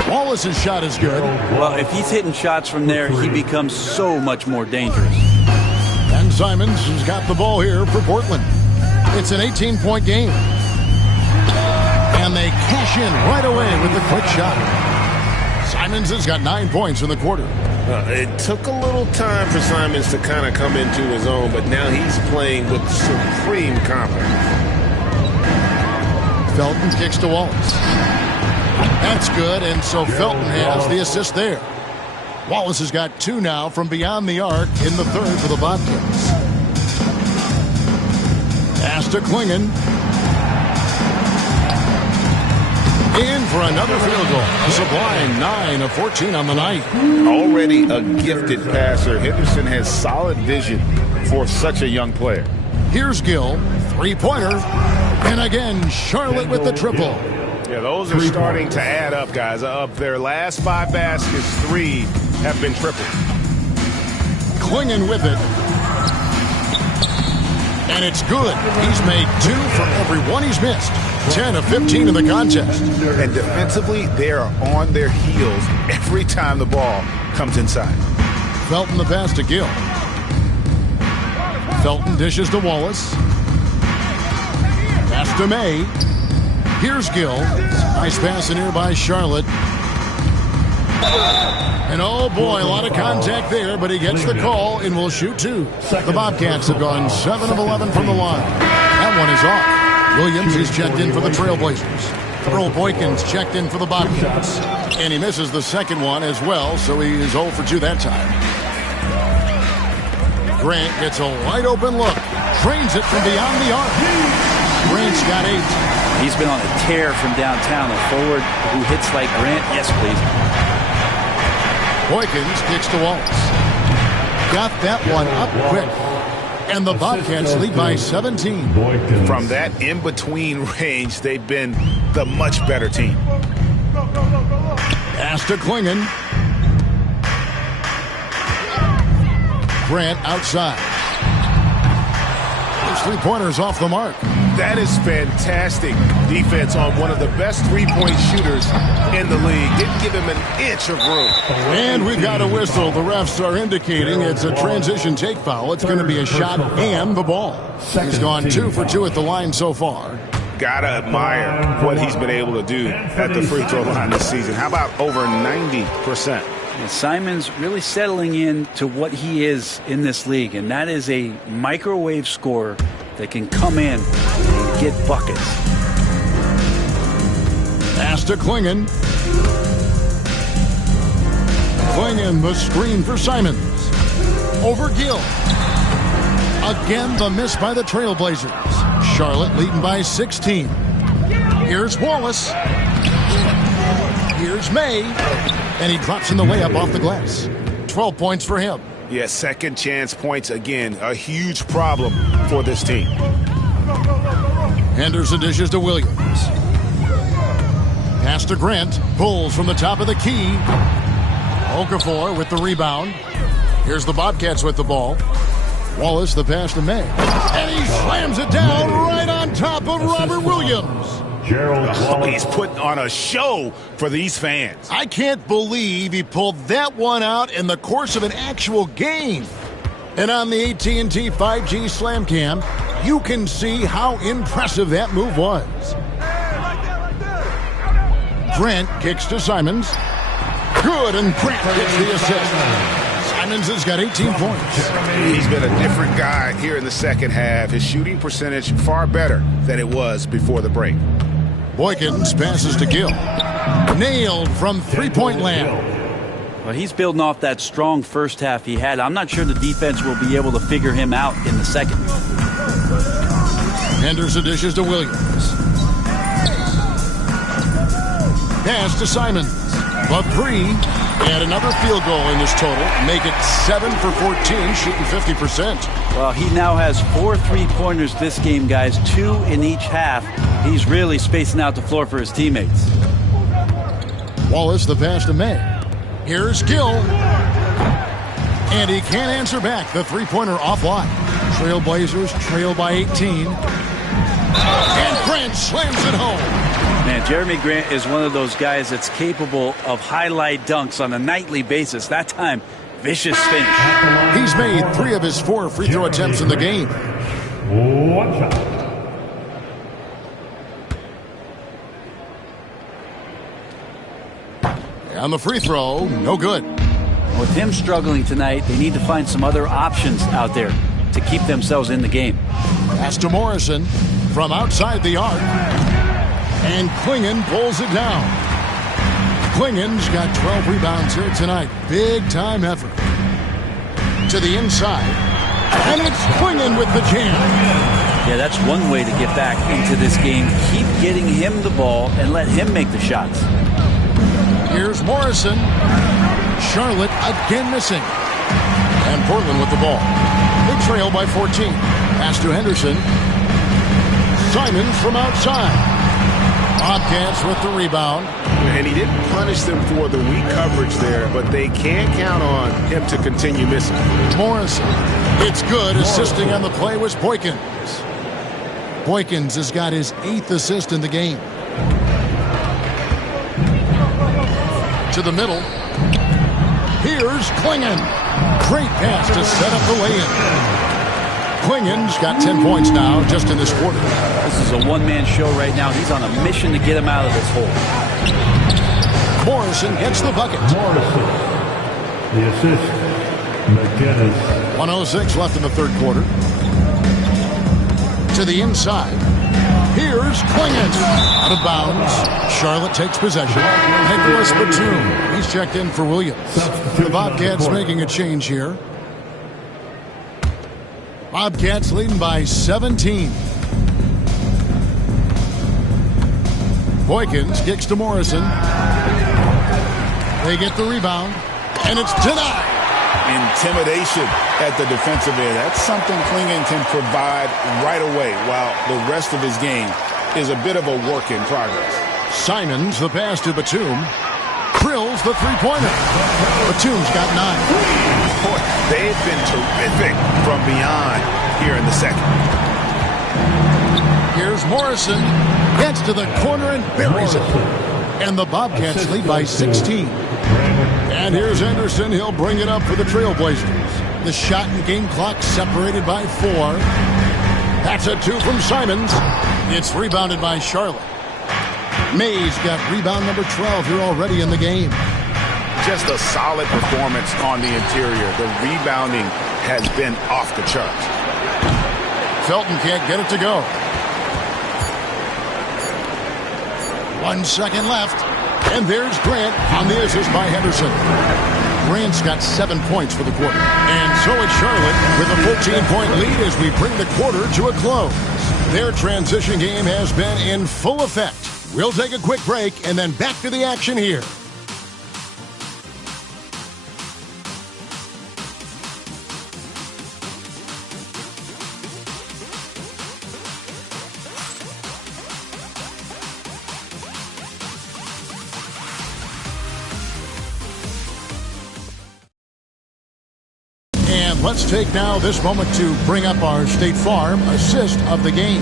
Wallace's shot is good. Well, if he's hitting shots from there, he becomes so much more dangerous. And Simons has got the ball here for Portland. It's an 18-point game. And they cash in right away with the quick shot. Simons has got 9 points in the quarter. It took a little time for Simons to kind of come into his own, but now he's playing with supreme confidence. Felton kicks to Wallace. That's good, and so Felton has the assist there. Wallace has got 2 now from beyond the arc in the third for the Bobcats. Pass to Klingen. In for another field goal. A sublime 9 of 14 on the night. Already a gifted passer, Henderson has solid vision for such a young player. Here's Gill, 3-pointer. And again, Charlotte with the triple. Yeah, those are starting to add up, guys. Of their last 5 baskets, 3 have been tripled. Klingen with it. And it's good. He's made 2 for every one he's missed. 10 of 15 in the contest. And defensively, they are on their heels every time the ball comes inside. Felton the pass to Gill. Felton dishes to Wallace. Pass to May. Here's Gill. Nice pass in here by Charlotte. And oh boy, a lot of contact there, but he gets the call and will shoot 2. The Bobcats have gone 7 of 11 from the line. That one is off. Williams is checked in for the Trailblazers. Earl Boykins checked in for the Bobcats. And he misses the second one as well, so he is 0 for 2 that time. Grant gets a wide open look. Trains it from beyond the arc. Grant's got 8. He's been on a tear from downtown. A forward who hits like Grant. Yes, please. Boykins kicks to Wallace. Got that one up quick. And the Bobcats lead by 17. From that in-between range, they've been the much better team. Pass to Klingon. Grant outside. Those three-pointers off the mark. That is fantastic defense on one of the best three-point shooters in the league. Didn't give him an inch of room. And we've got a whistle. The refs are indicating it's a transition take foul. It's going to be a shot and the ball. He's gone 2 for 2 at the line so far. Gotta admire what he's been able to do at the free throw line this season. How about over 90%? And Simon's really settling in to what he is in this league, and that is a microwave scorer that can come in and get buckets. Pass to Klingon. Klingon, the screen for Simons. Over Gill. Again, the miss by the Trailblazers. Charlotte leading by 16. Here's Wallace. Here's May. And he drops in the layup off the glass. 12 points for him. Yeah, second chance points again. A huge problem for this team. Henderson dishes to Williams. Pass to Grant. Pulls from the top of the key. Okafor with the rebound. Here's the Bobcats with the ball. Wallace the pass to May. And he slams it down right on top of Robert Williams. He's putting on a show for these fans. I can't believe he pulled that one out in the course of an actual game. And on the AT&T 5G Slam Cam, you can see how impressive that move was. Grant kicks to Simons. Good, and Grant gets the assist. Simons has got 18 points. He's been a different guy here in the second half. His shooting percentage far better than it was before the break. Boykins passes to Gill. Nailed from three-point land. Well, he's building off that strong first half he had. I'm not sure the defense will be able to figure him out in the second. Henderson dishes to Williams. Pass to Simons. The three. And another field goal in this total. Make it 7 for 14, shooting 50%. Well, he now has 4 3-pointers this game, guys. 2 in each half. He's really spacing out the floor for his teammates. Wallace the pass to May. Here's Gill. And he can't answer back. The three-pointer offline. Trailblazers trail by 18. And Grant slams it home. Man, Jeremy Grant is one of those guys that's capable of highlight dunks on a nightly basis. That time, vicious finish. He's made 3 of his 4 free throw attempts in the game. Watch out. On the free throw, no good. With him struggling tonight, they need to find some other options out there to keep themselves in the game. Pass to Morrison from outside the arc. And Klingon pulls it down. Klingon's got 12 rebounds here tonight. Big time effort. To the inside. And it's Klingon with the jam. Yeah, that's one way to get back into this game. Keep getting him the ball and let him make the shots. Here's Morrison. Charlotte again missing. And Portland with the ball. They trail by 14. Pass to Henderson. Simons from outside. Bobcats with the rebound. And he didn't punish them for the weak coverage there, but they can't count on him to continue missing. Morrison. It's good. Assisting on the play was Boykins. Boykins has got his 8th assist in the game. To the middle. Here's Klingon. Great pass to set up the lay-in. Klingon's got 10 points now just in this quarter. This is a one-man show right now. He's on a mission to get him out of this hole. Morrison gets the bucket. Morrison. The assist. McGinnis. 1:06 left in the third quarter. To the inside. Here's Klingon. Out of bounds. Charlotte takes possession. Nicholas Batum. He's checked in for Williams. The Bobcats making a change here. Bobcats leading by 17. Boykins kicks to Morrison. They get the rebound, and it's denied. Intimidation at the defensive end. That's something Clingan can provide right away, while the rest of his game is a bit of a work in progress. Simons, the pass to Batum. Drills the three-pointer. Batum's got 9. Boy, they've been terrific from beyond here in the second. Here's Morrison. Gets to the corner and buries it. And the Bobcats lead by 16. And here's Anderson. He'll bring it up for the Trailblazers. The shot and game clock separated by 4. That's a 2 from Simons. It's rebounded by Charlotte. Mays got rebound number 12 here already in the game. Just a solid performance on the interior. The rebounding has been off the charts. Felton can't get it to go. 1 second left. And there's Grant on the assist by Henderson. Grant's got 7 points for the quarter. And so it's Charlotte with a 14-point lead as we bring the quarter to a close. Their transition game has been in full effect. We'll take a quick break and then back to the action here. And let's take now this moment to bring up our State Farm assist of the game.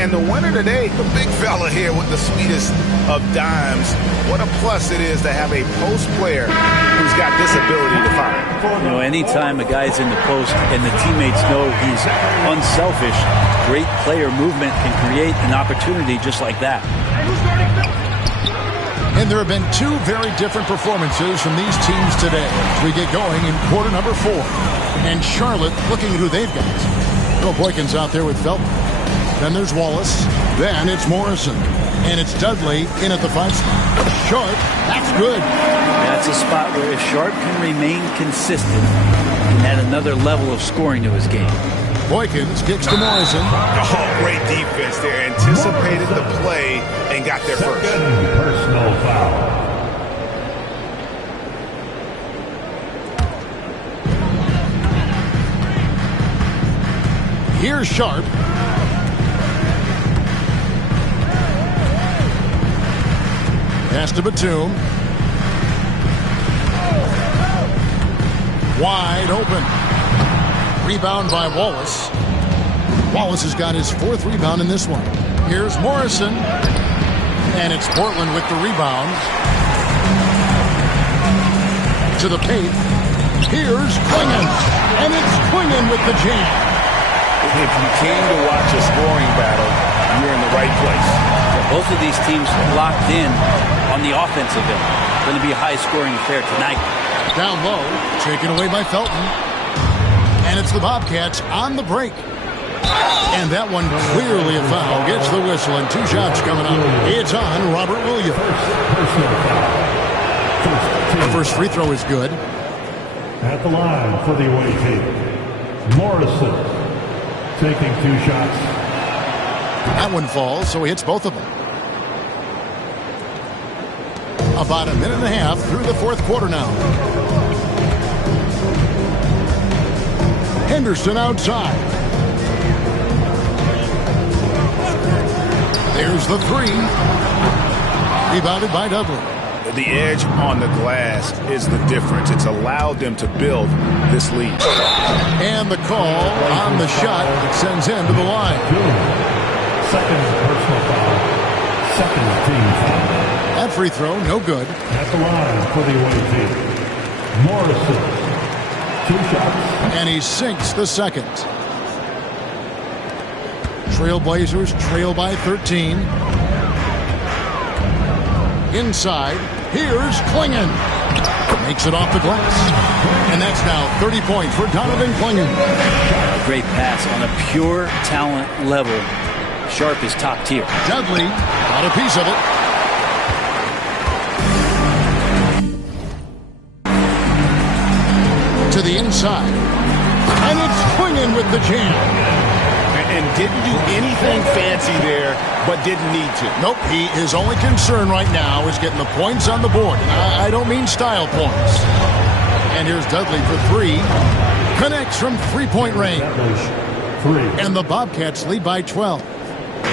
And the winner today, the big fella here with the sweetest of dimes. What a plus it is to have a post player who's got this ability to find. You know, anytime a guy's in the post and the teammates know he's unselfish, great player movement can create an opportunity just like that. And there have been 2 very different performances from these teams today as we get going in quarter number 4. And Charlotte looking at who they've got. Bill Boykins out there with Felton. Then there's Wallace. Then it's Morrison. And it's Dudley in at the 5 spot. Sharp, that's good. That's a spot where if Sharp can remain consistent, he can add another level of scoring to his game. Boykins kicks to Morrison. Oh, great defense there. Anticipated the play and got there first. Personal foul. Here's Sharp. Pass to Batum. Wide open. Rebound by Wallace. Wallace has got his 4th rebound in this one. Here's Morrison. And it's Portland with the rebound. To the paint. Here's Clingan. And it's Clingan with the jam. If you came to watch a scoring battle, you're in the right place. Both of these teams locked in on the offensive end. Going to be a high-scoring affair tonight. Down low, taken away by Felton. And it's the Bobcats on the break. And that one clearly a foul. Gets the whistle and 2 shots coming up. It's on Robert Williams. The first free throw is good. At the line for the away team, Morrison taking 2 shots. That one falls, so he hits both of them. About a minute and a half through the 4th quarter now. Henderson outside. There's the 3. Rebounded by Dudley. The edge on the glass is the difference. It's allowed them to build this lead. And the call on the shot that sends him to the line. Second personal foul. Second team foul. That free throw, no good. At the line for the away team, Morrison. 2 shots. And he sinks the second. Trailblazers trail by 13. Inside, here's Clingan. Makes it off the glass. And that's now 30 points for Donovan Clingan. A great pass on a pure talent level. Sharp is top tier. Dudley got a piece of it. To the inside. And it's Clingan with the jam. and didn't do anything fancy there, but didn't need to. Nope, his only concern right now is getting the points on the board. I don't mean style points. And here's Dudley for three. Connects from three-point range. And the Bobcats lead by 12.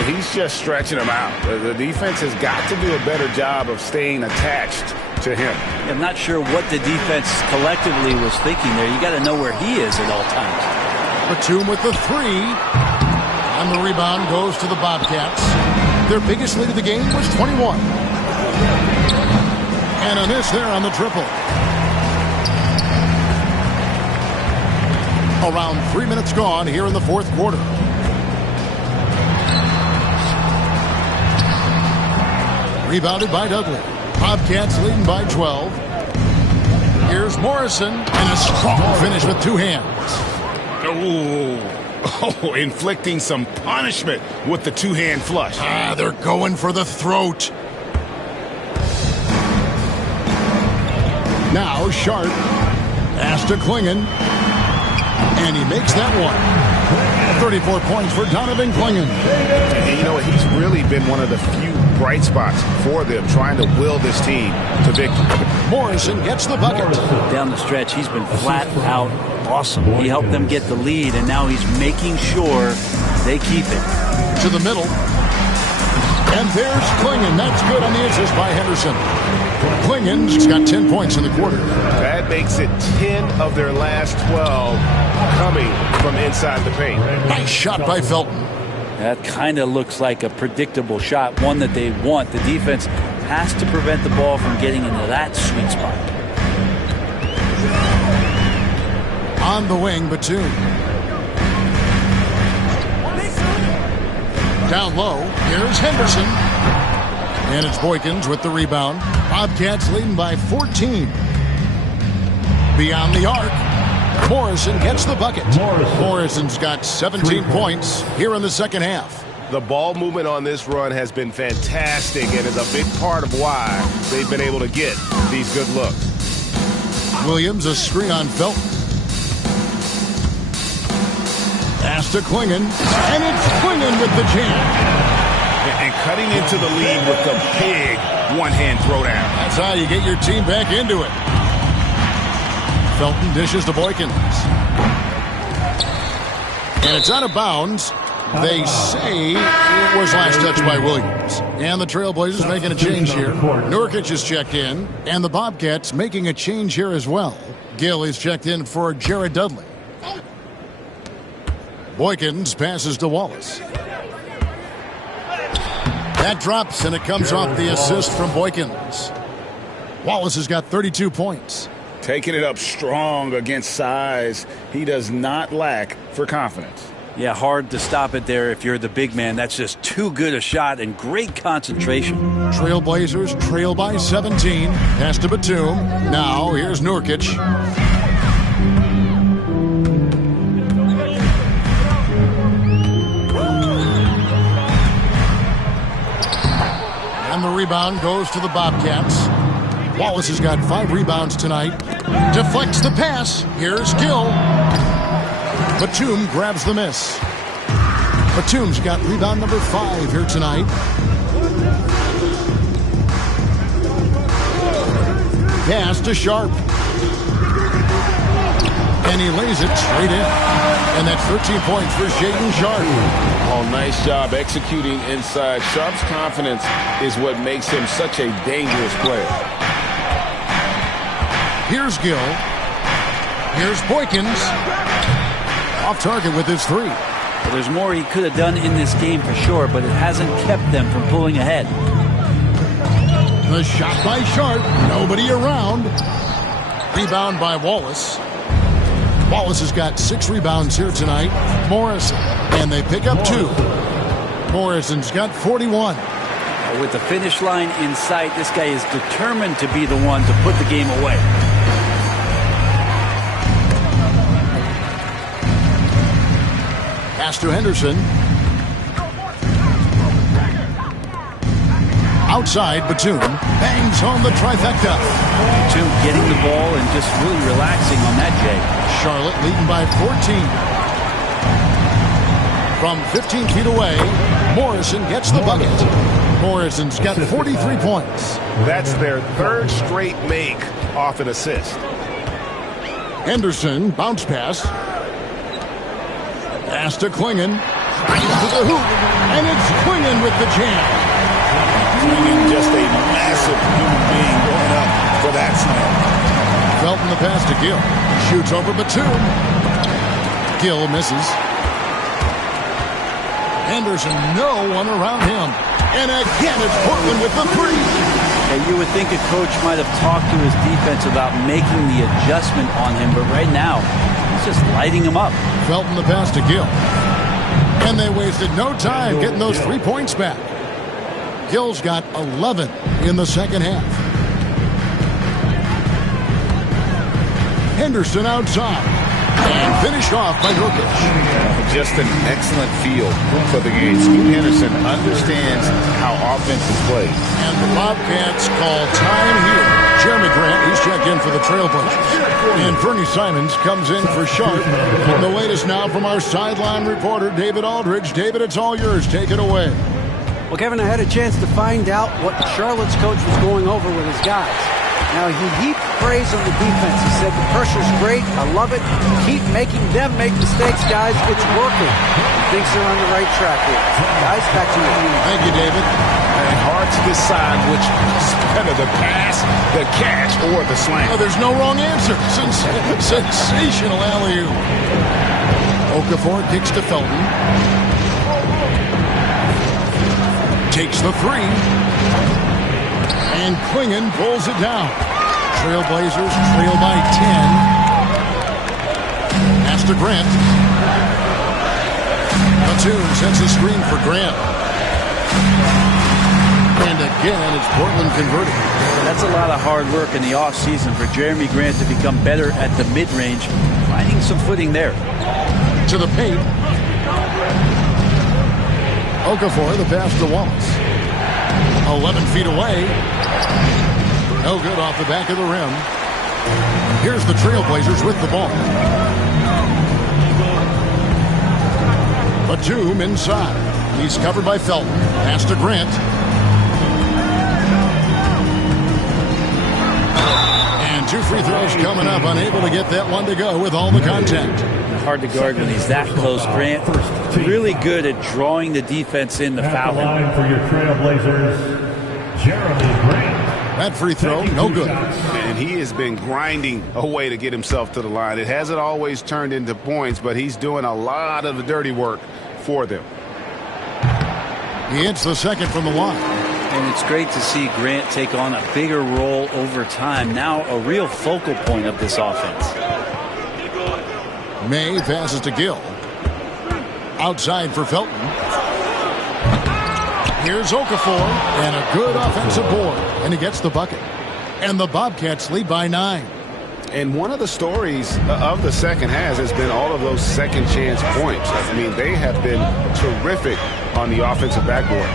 He's just stretching them out. The defense has got to do a better job of staying attached to him. I'm not sure what the defense collectively was thinking there. You got to know where he is at all times. Batum with the three. And the rebound goes to the Bobcats. Their biggest lead of the game was 21. And a miss there on the triple. Around 3 minutes gone here in the fourth quarter. Rebounded by Dudley. Bobcats leading by 12. Here's Morrison. And a strong finish with two hands. Oh, inflicting some punishment with the two-hand flush. They're going for the throat. Now Sharp. Pass to Klingon. And he makes that one. 34 points for Donovan Klingon. And you know what? He's really been one of the few bright spots for them, trying to will this team to victory. Morrison gets the bucket. Down the stretch, he's been flat out awesome. He helped them get the lead, and now he's making sure they keep it. To the middle. And there's Klingon. That's good on the assist by Henderson. Klingon's got 10 points in the quarter. That makes it 10 of their last 12 coming from inside the paint. Nice shot by Felton. That kind of looks like a predictable shot, one that they want. The defense has to prevent the ball from getting into that sweet spot. On the wing, Batum. Down low, here's Henderson. And it's Boykins with the rebound. Bobcats leading by 14. Beyond the arc, Morrison gets the bucket. Morrison's got 17 points here in the second half. The ball movement on this run has been fantastic and is a big part of why they've been able to get these good looks. Williams, a screen on Felton. Pass to Klingon, and it's Klingon with the jam. And cutting into the lead with the big one-hand throwdown. That's how you get your team back into it. Felton dishes to Boykins. And it's out of bounds. They say it was last touched by Williams. And the Trailblazers making a change here. Nurkic is checked in. And the Bobcats making a change here as well. Gill is checked in for Jared Dudley. Boykins passes to Wallace. That drops, and it comes off the assist from Boykins. Wallace has got 32 points. Taking it up strong against size. He does not lack for confidence. Yeah, hard to stop it there if you're the big man. That's just too good a shot and great concentration. Trailblazers trail by 17. Pass to Batum. Now here's Nurkic. And the rebound goes to the Bobcats. Wallace has got 5 rebounds tonight. Deflects the pass. Here's Gill. Batum grabs the miss. Batum's got rebound number 5 here tonight. Pass to Sharp. And he lays it straight in. And that's 13 points for Shaedon Sharp. Oh, nice job executing inside. Sharp's confidence is what makes him such a dangerous player. Here's Gill. Here's Boykins. Off target with his 3. Well, there's more he could have done in this game for sure, but it hasn't kept them from pulling ahead. The shot by Sharp. Nobody around. Rebound by Wallace. Wallace has got 6 rebounds here tonight. Morrison. And they pick up 2. Morrison's got 41. With the finish line in sight, this guy is determined to be the one to put the game away. Pass to Henderson. Outside, Batum bangs home the trifecta. Batum getting the ball and just really relaxing on that, Jay. Charlotte leading by 14. From 15 feet away, Morrison gets the bucket. Morrison's got 43 points. That's their third straight make off an assist. Henderson, bounce pass. Pass to Klingon. To the hoop, and it's Klingon with the jam. Klingon, just a massive human being going up for that slam. Felton the pass to Gill. Shoots over Batum. Gill misses. Henderson, no one around him. And again, it's Portland with the three. Yeah, you would think a coach might have talked to his defense about making the adjustment on him, but right now, he's just lighting him up. Felton the pass to Gill. And they wasted no time getting those 3 points back. Gill's got 11 in the second half. Henderson outside. And finished off by Nurkic. Just an excellent feel for the game. Scoot Henderson understands how offense is played. And the Bobcats call time here. Jeremy Grant, he's checked in for the Trailblazers. And Bernie Simons comes in for Sharp. And the latest now from our sideline reporter, David Aldridge. David, it's all yours. Take it away. Well, Kevin, I had a chance to find out what Charlotte's coach was going over with his guys. Now, he heaped praise on the defense. He said, the pressure's great. I love it. Keep making them make mistakes, guys. It's working. He thinks they're on the right track here. Guys, back to you. Thank you, David. And hard to decide which is better, the pass, the catch, or the slam. Oh, there's no wrong answer. Sensational alley-oop. Okafor kicks to Felton. Takes the three. And Klingon pulls it down. Trailblazers trail by 10. Pass to Grant. Batum sets a screen for Grant. And again, it's Portland converting. That's a lot of hard work in the offseason for Jeremy Grant to become better at the mid-range, finding some footing there. To the paint. Okafor, the pass to Wallace. 11 feet away. No good off the back of the rim. Here's the Trailblazers with the ball. Batum inside. He's covered by Felton. Pass to Grant. And 2 free throws coming up. Unable to get that one to go with all the contact. Hard to guard when he's that close. Grant really good at drawing the defense in the foul. Line for your Trailblazers, Jeremy Grant. That free throw, no good. And he has been grinding away to get himself to the line. It hasn't always turned into points, but he's doing a lot of the dirty work for them. He hits the second from the line. And it's great to see Grant take on a bigger role over time. Now a real focal point of this offense. May passes to Gill. Outside for Felton. Here's Okafor, and a good offensive board, and he gets the bucket. And the Bobcats lead by 9. And one of the stories of the second half has been all of those second chance points. I mean, they have been terrific on the offensive backboard.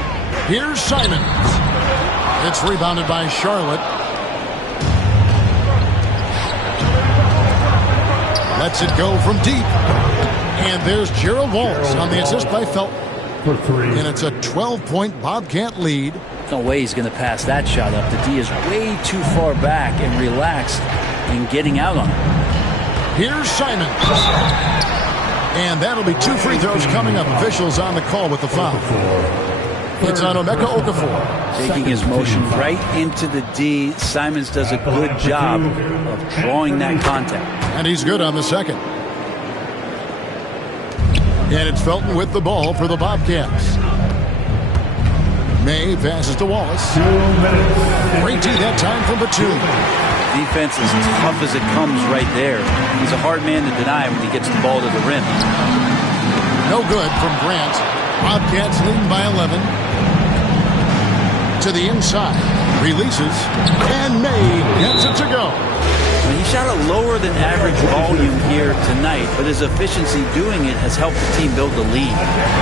Here's Simons. It's rebounded by Charlotte. Lets it go from deep. And there's Gerald Wallace on the assist by Felton. For 3. And it's a 12-point Bobcat lead. No way he's going to pass that shot up. The D is way too far back and relaxed in getting out on it. Here's Simons. And that'll be 2 free throws coming up. Officials on the call with the foul. It's on Emeka Okafor. Taking his motion right into the D. Simons does a good job of drawing that contact. And he's good on the second. And it's Felton with the ball for the Bobcats. May passes to Wallace. 2 minutes. Great D that time from Batum. Defense is tough as it comes right there. He's a hard man to deny when he gets the ball to the rim. No good from Grant. Bobcats leading by 11. To the inside. Releases. And May gets it to go. He shot a lower than average volume here tonight, but his efficiency doing it has helped the team build the lead.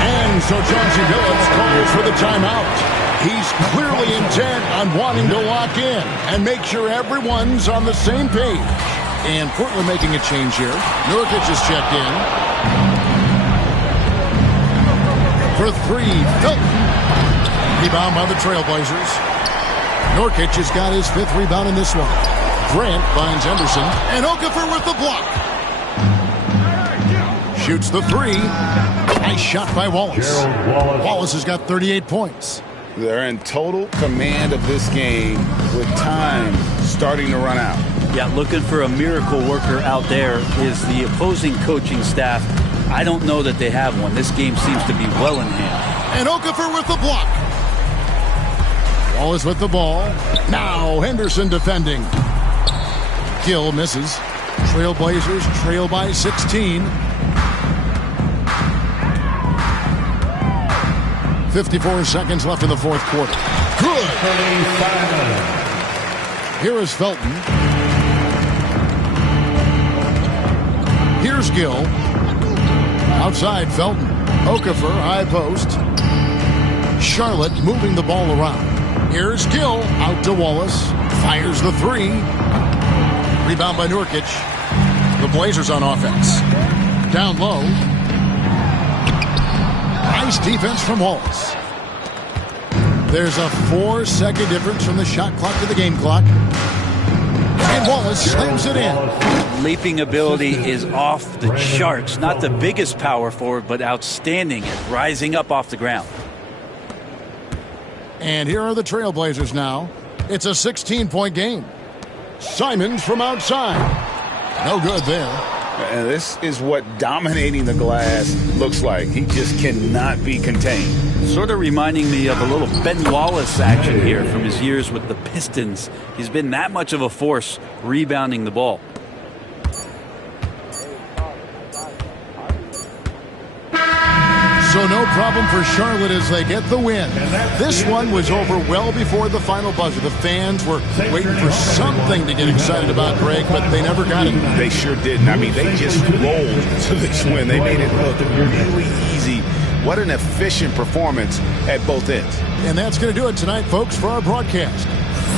And so Chauncey Billups calls for the timeout. He's clearly intent on wanting to lock in and make sure everyone's on the same page. And Portland making a change here. Nurkic is checked in. for three. Felton. Rebound by the Trailblazers. Nurkic has got his 5th rebound in this one. Grant finds Henderson. And Okafor with the block. Shoots the 3. Nice shot by Wallace. Wallace has got 38 points. They're in total command of this game with time starting to run out. Yeah, looking for a miracle worker out there is the opposing coaching staff. I don't know that they have one. This game seems to be well in hand. And Okafor with the block. Wallace with the ball. Now Henderson defending. Gill misses. Trailblazers trail by 16. 54 seconds left in the 4th quarter. Good. Here is Felton. Here's Gill. Outside Felton. Okafor, high post. Charlotte moving the ball around. Here's Gill. Out to Wallace. Fires the 3. Rebound by Nurkic. The Blazers on offense. Down low. Nice defense from Wallace. There's a 4-second difference from the shot clock to the game clock. And Wallace slams it in. Leaping ability is off the charts. Not the biggest power forward, but outstanding at rising up off the ground. And here are the Trailblazers now. It's a 16-point game. Simons from outside. No good there. And this is what dominating the glass looks like. He just cannot be contained. Sort of reminding me of a little Ben Wallace action here from his years with the Pistons. He's been that much of a force rebounding the ball. So no problem for Charlotte as they get the win. This one was over well before the final buzzer. The fans were waiting for something to get excited about, Greg, but they never got it. They sure didn't. I mean, they just rolled to this win. They made it look really easy. What an efficient performance at both ends. And that's going to do it tonight, folks, for our broadcast.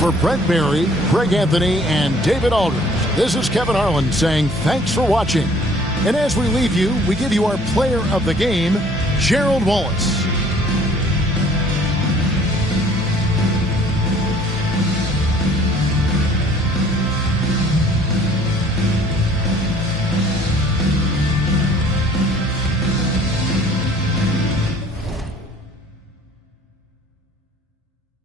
For Brent Barry, Greg Anthony, and David Aldridge, this is Kevin Harlan saying thanks for watching. And as we leave you, we give you our player of the game, Gerald Wallace.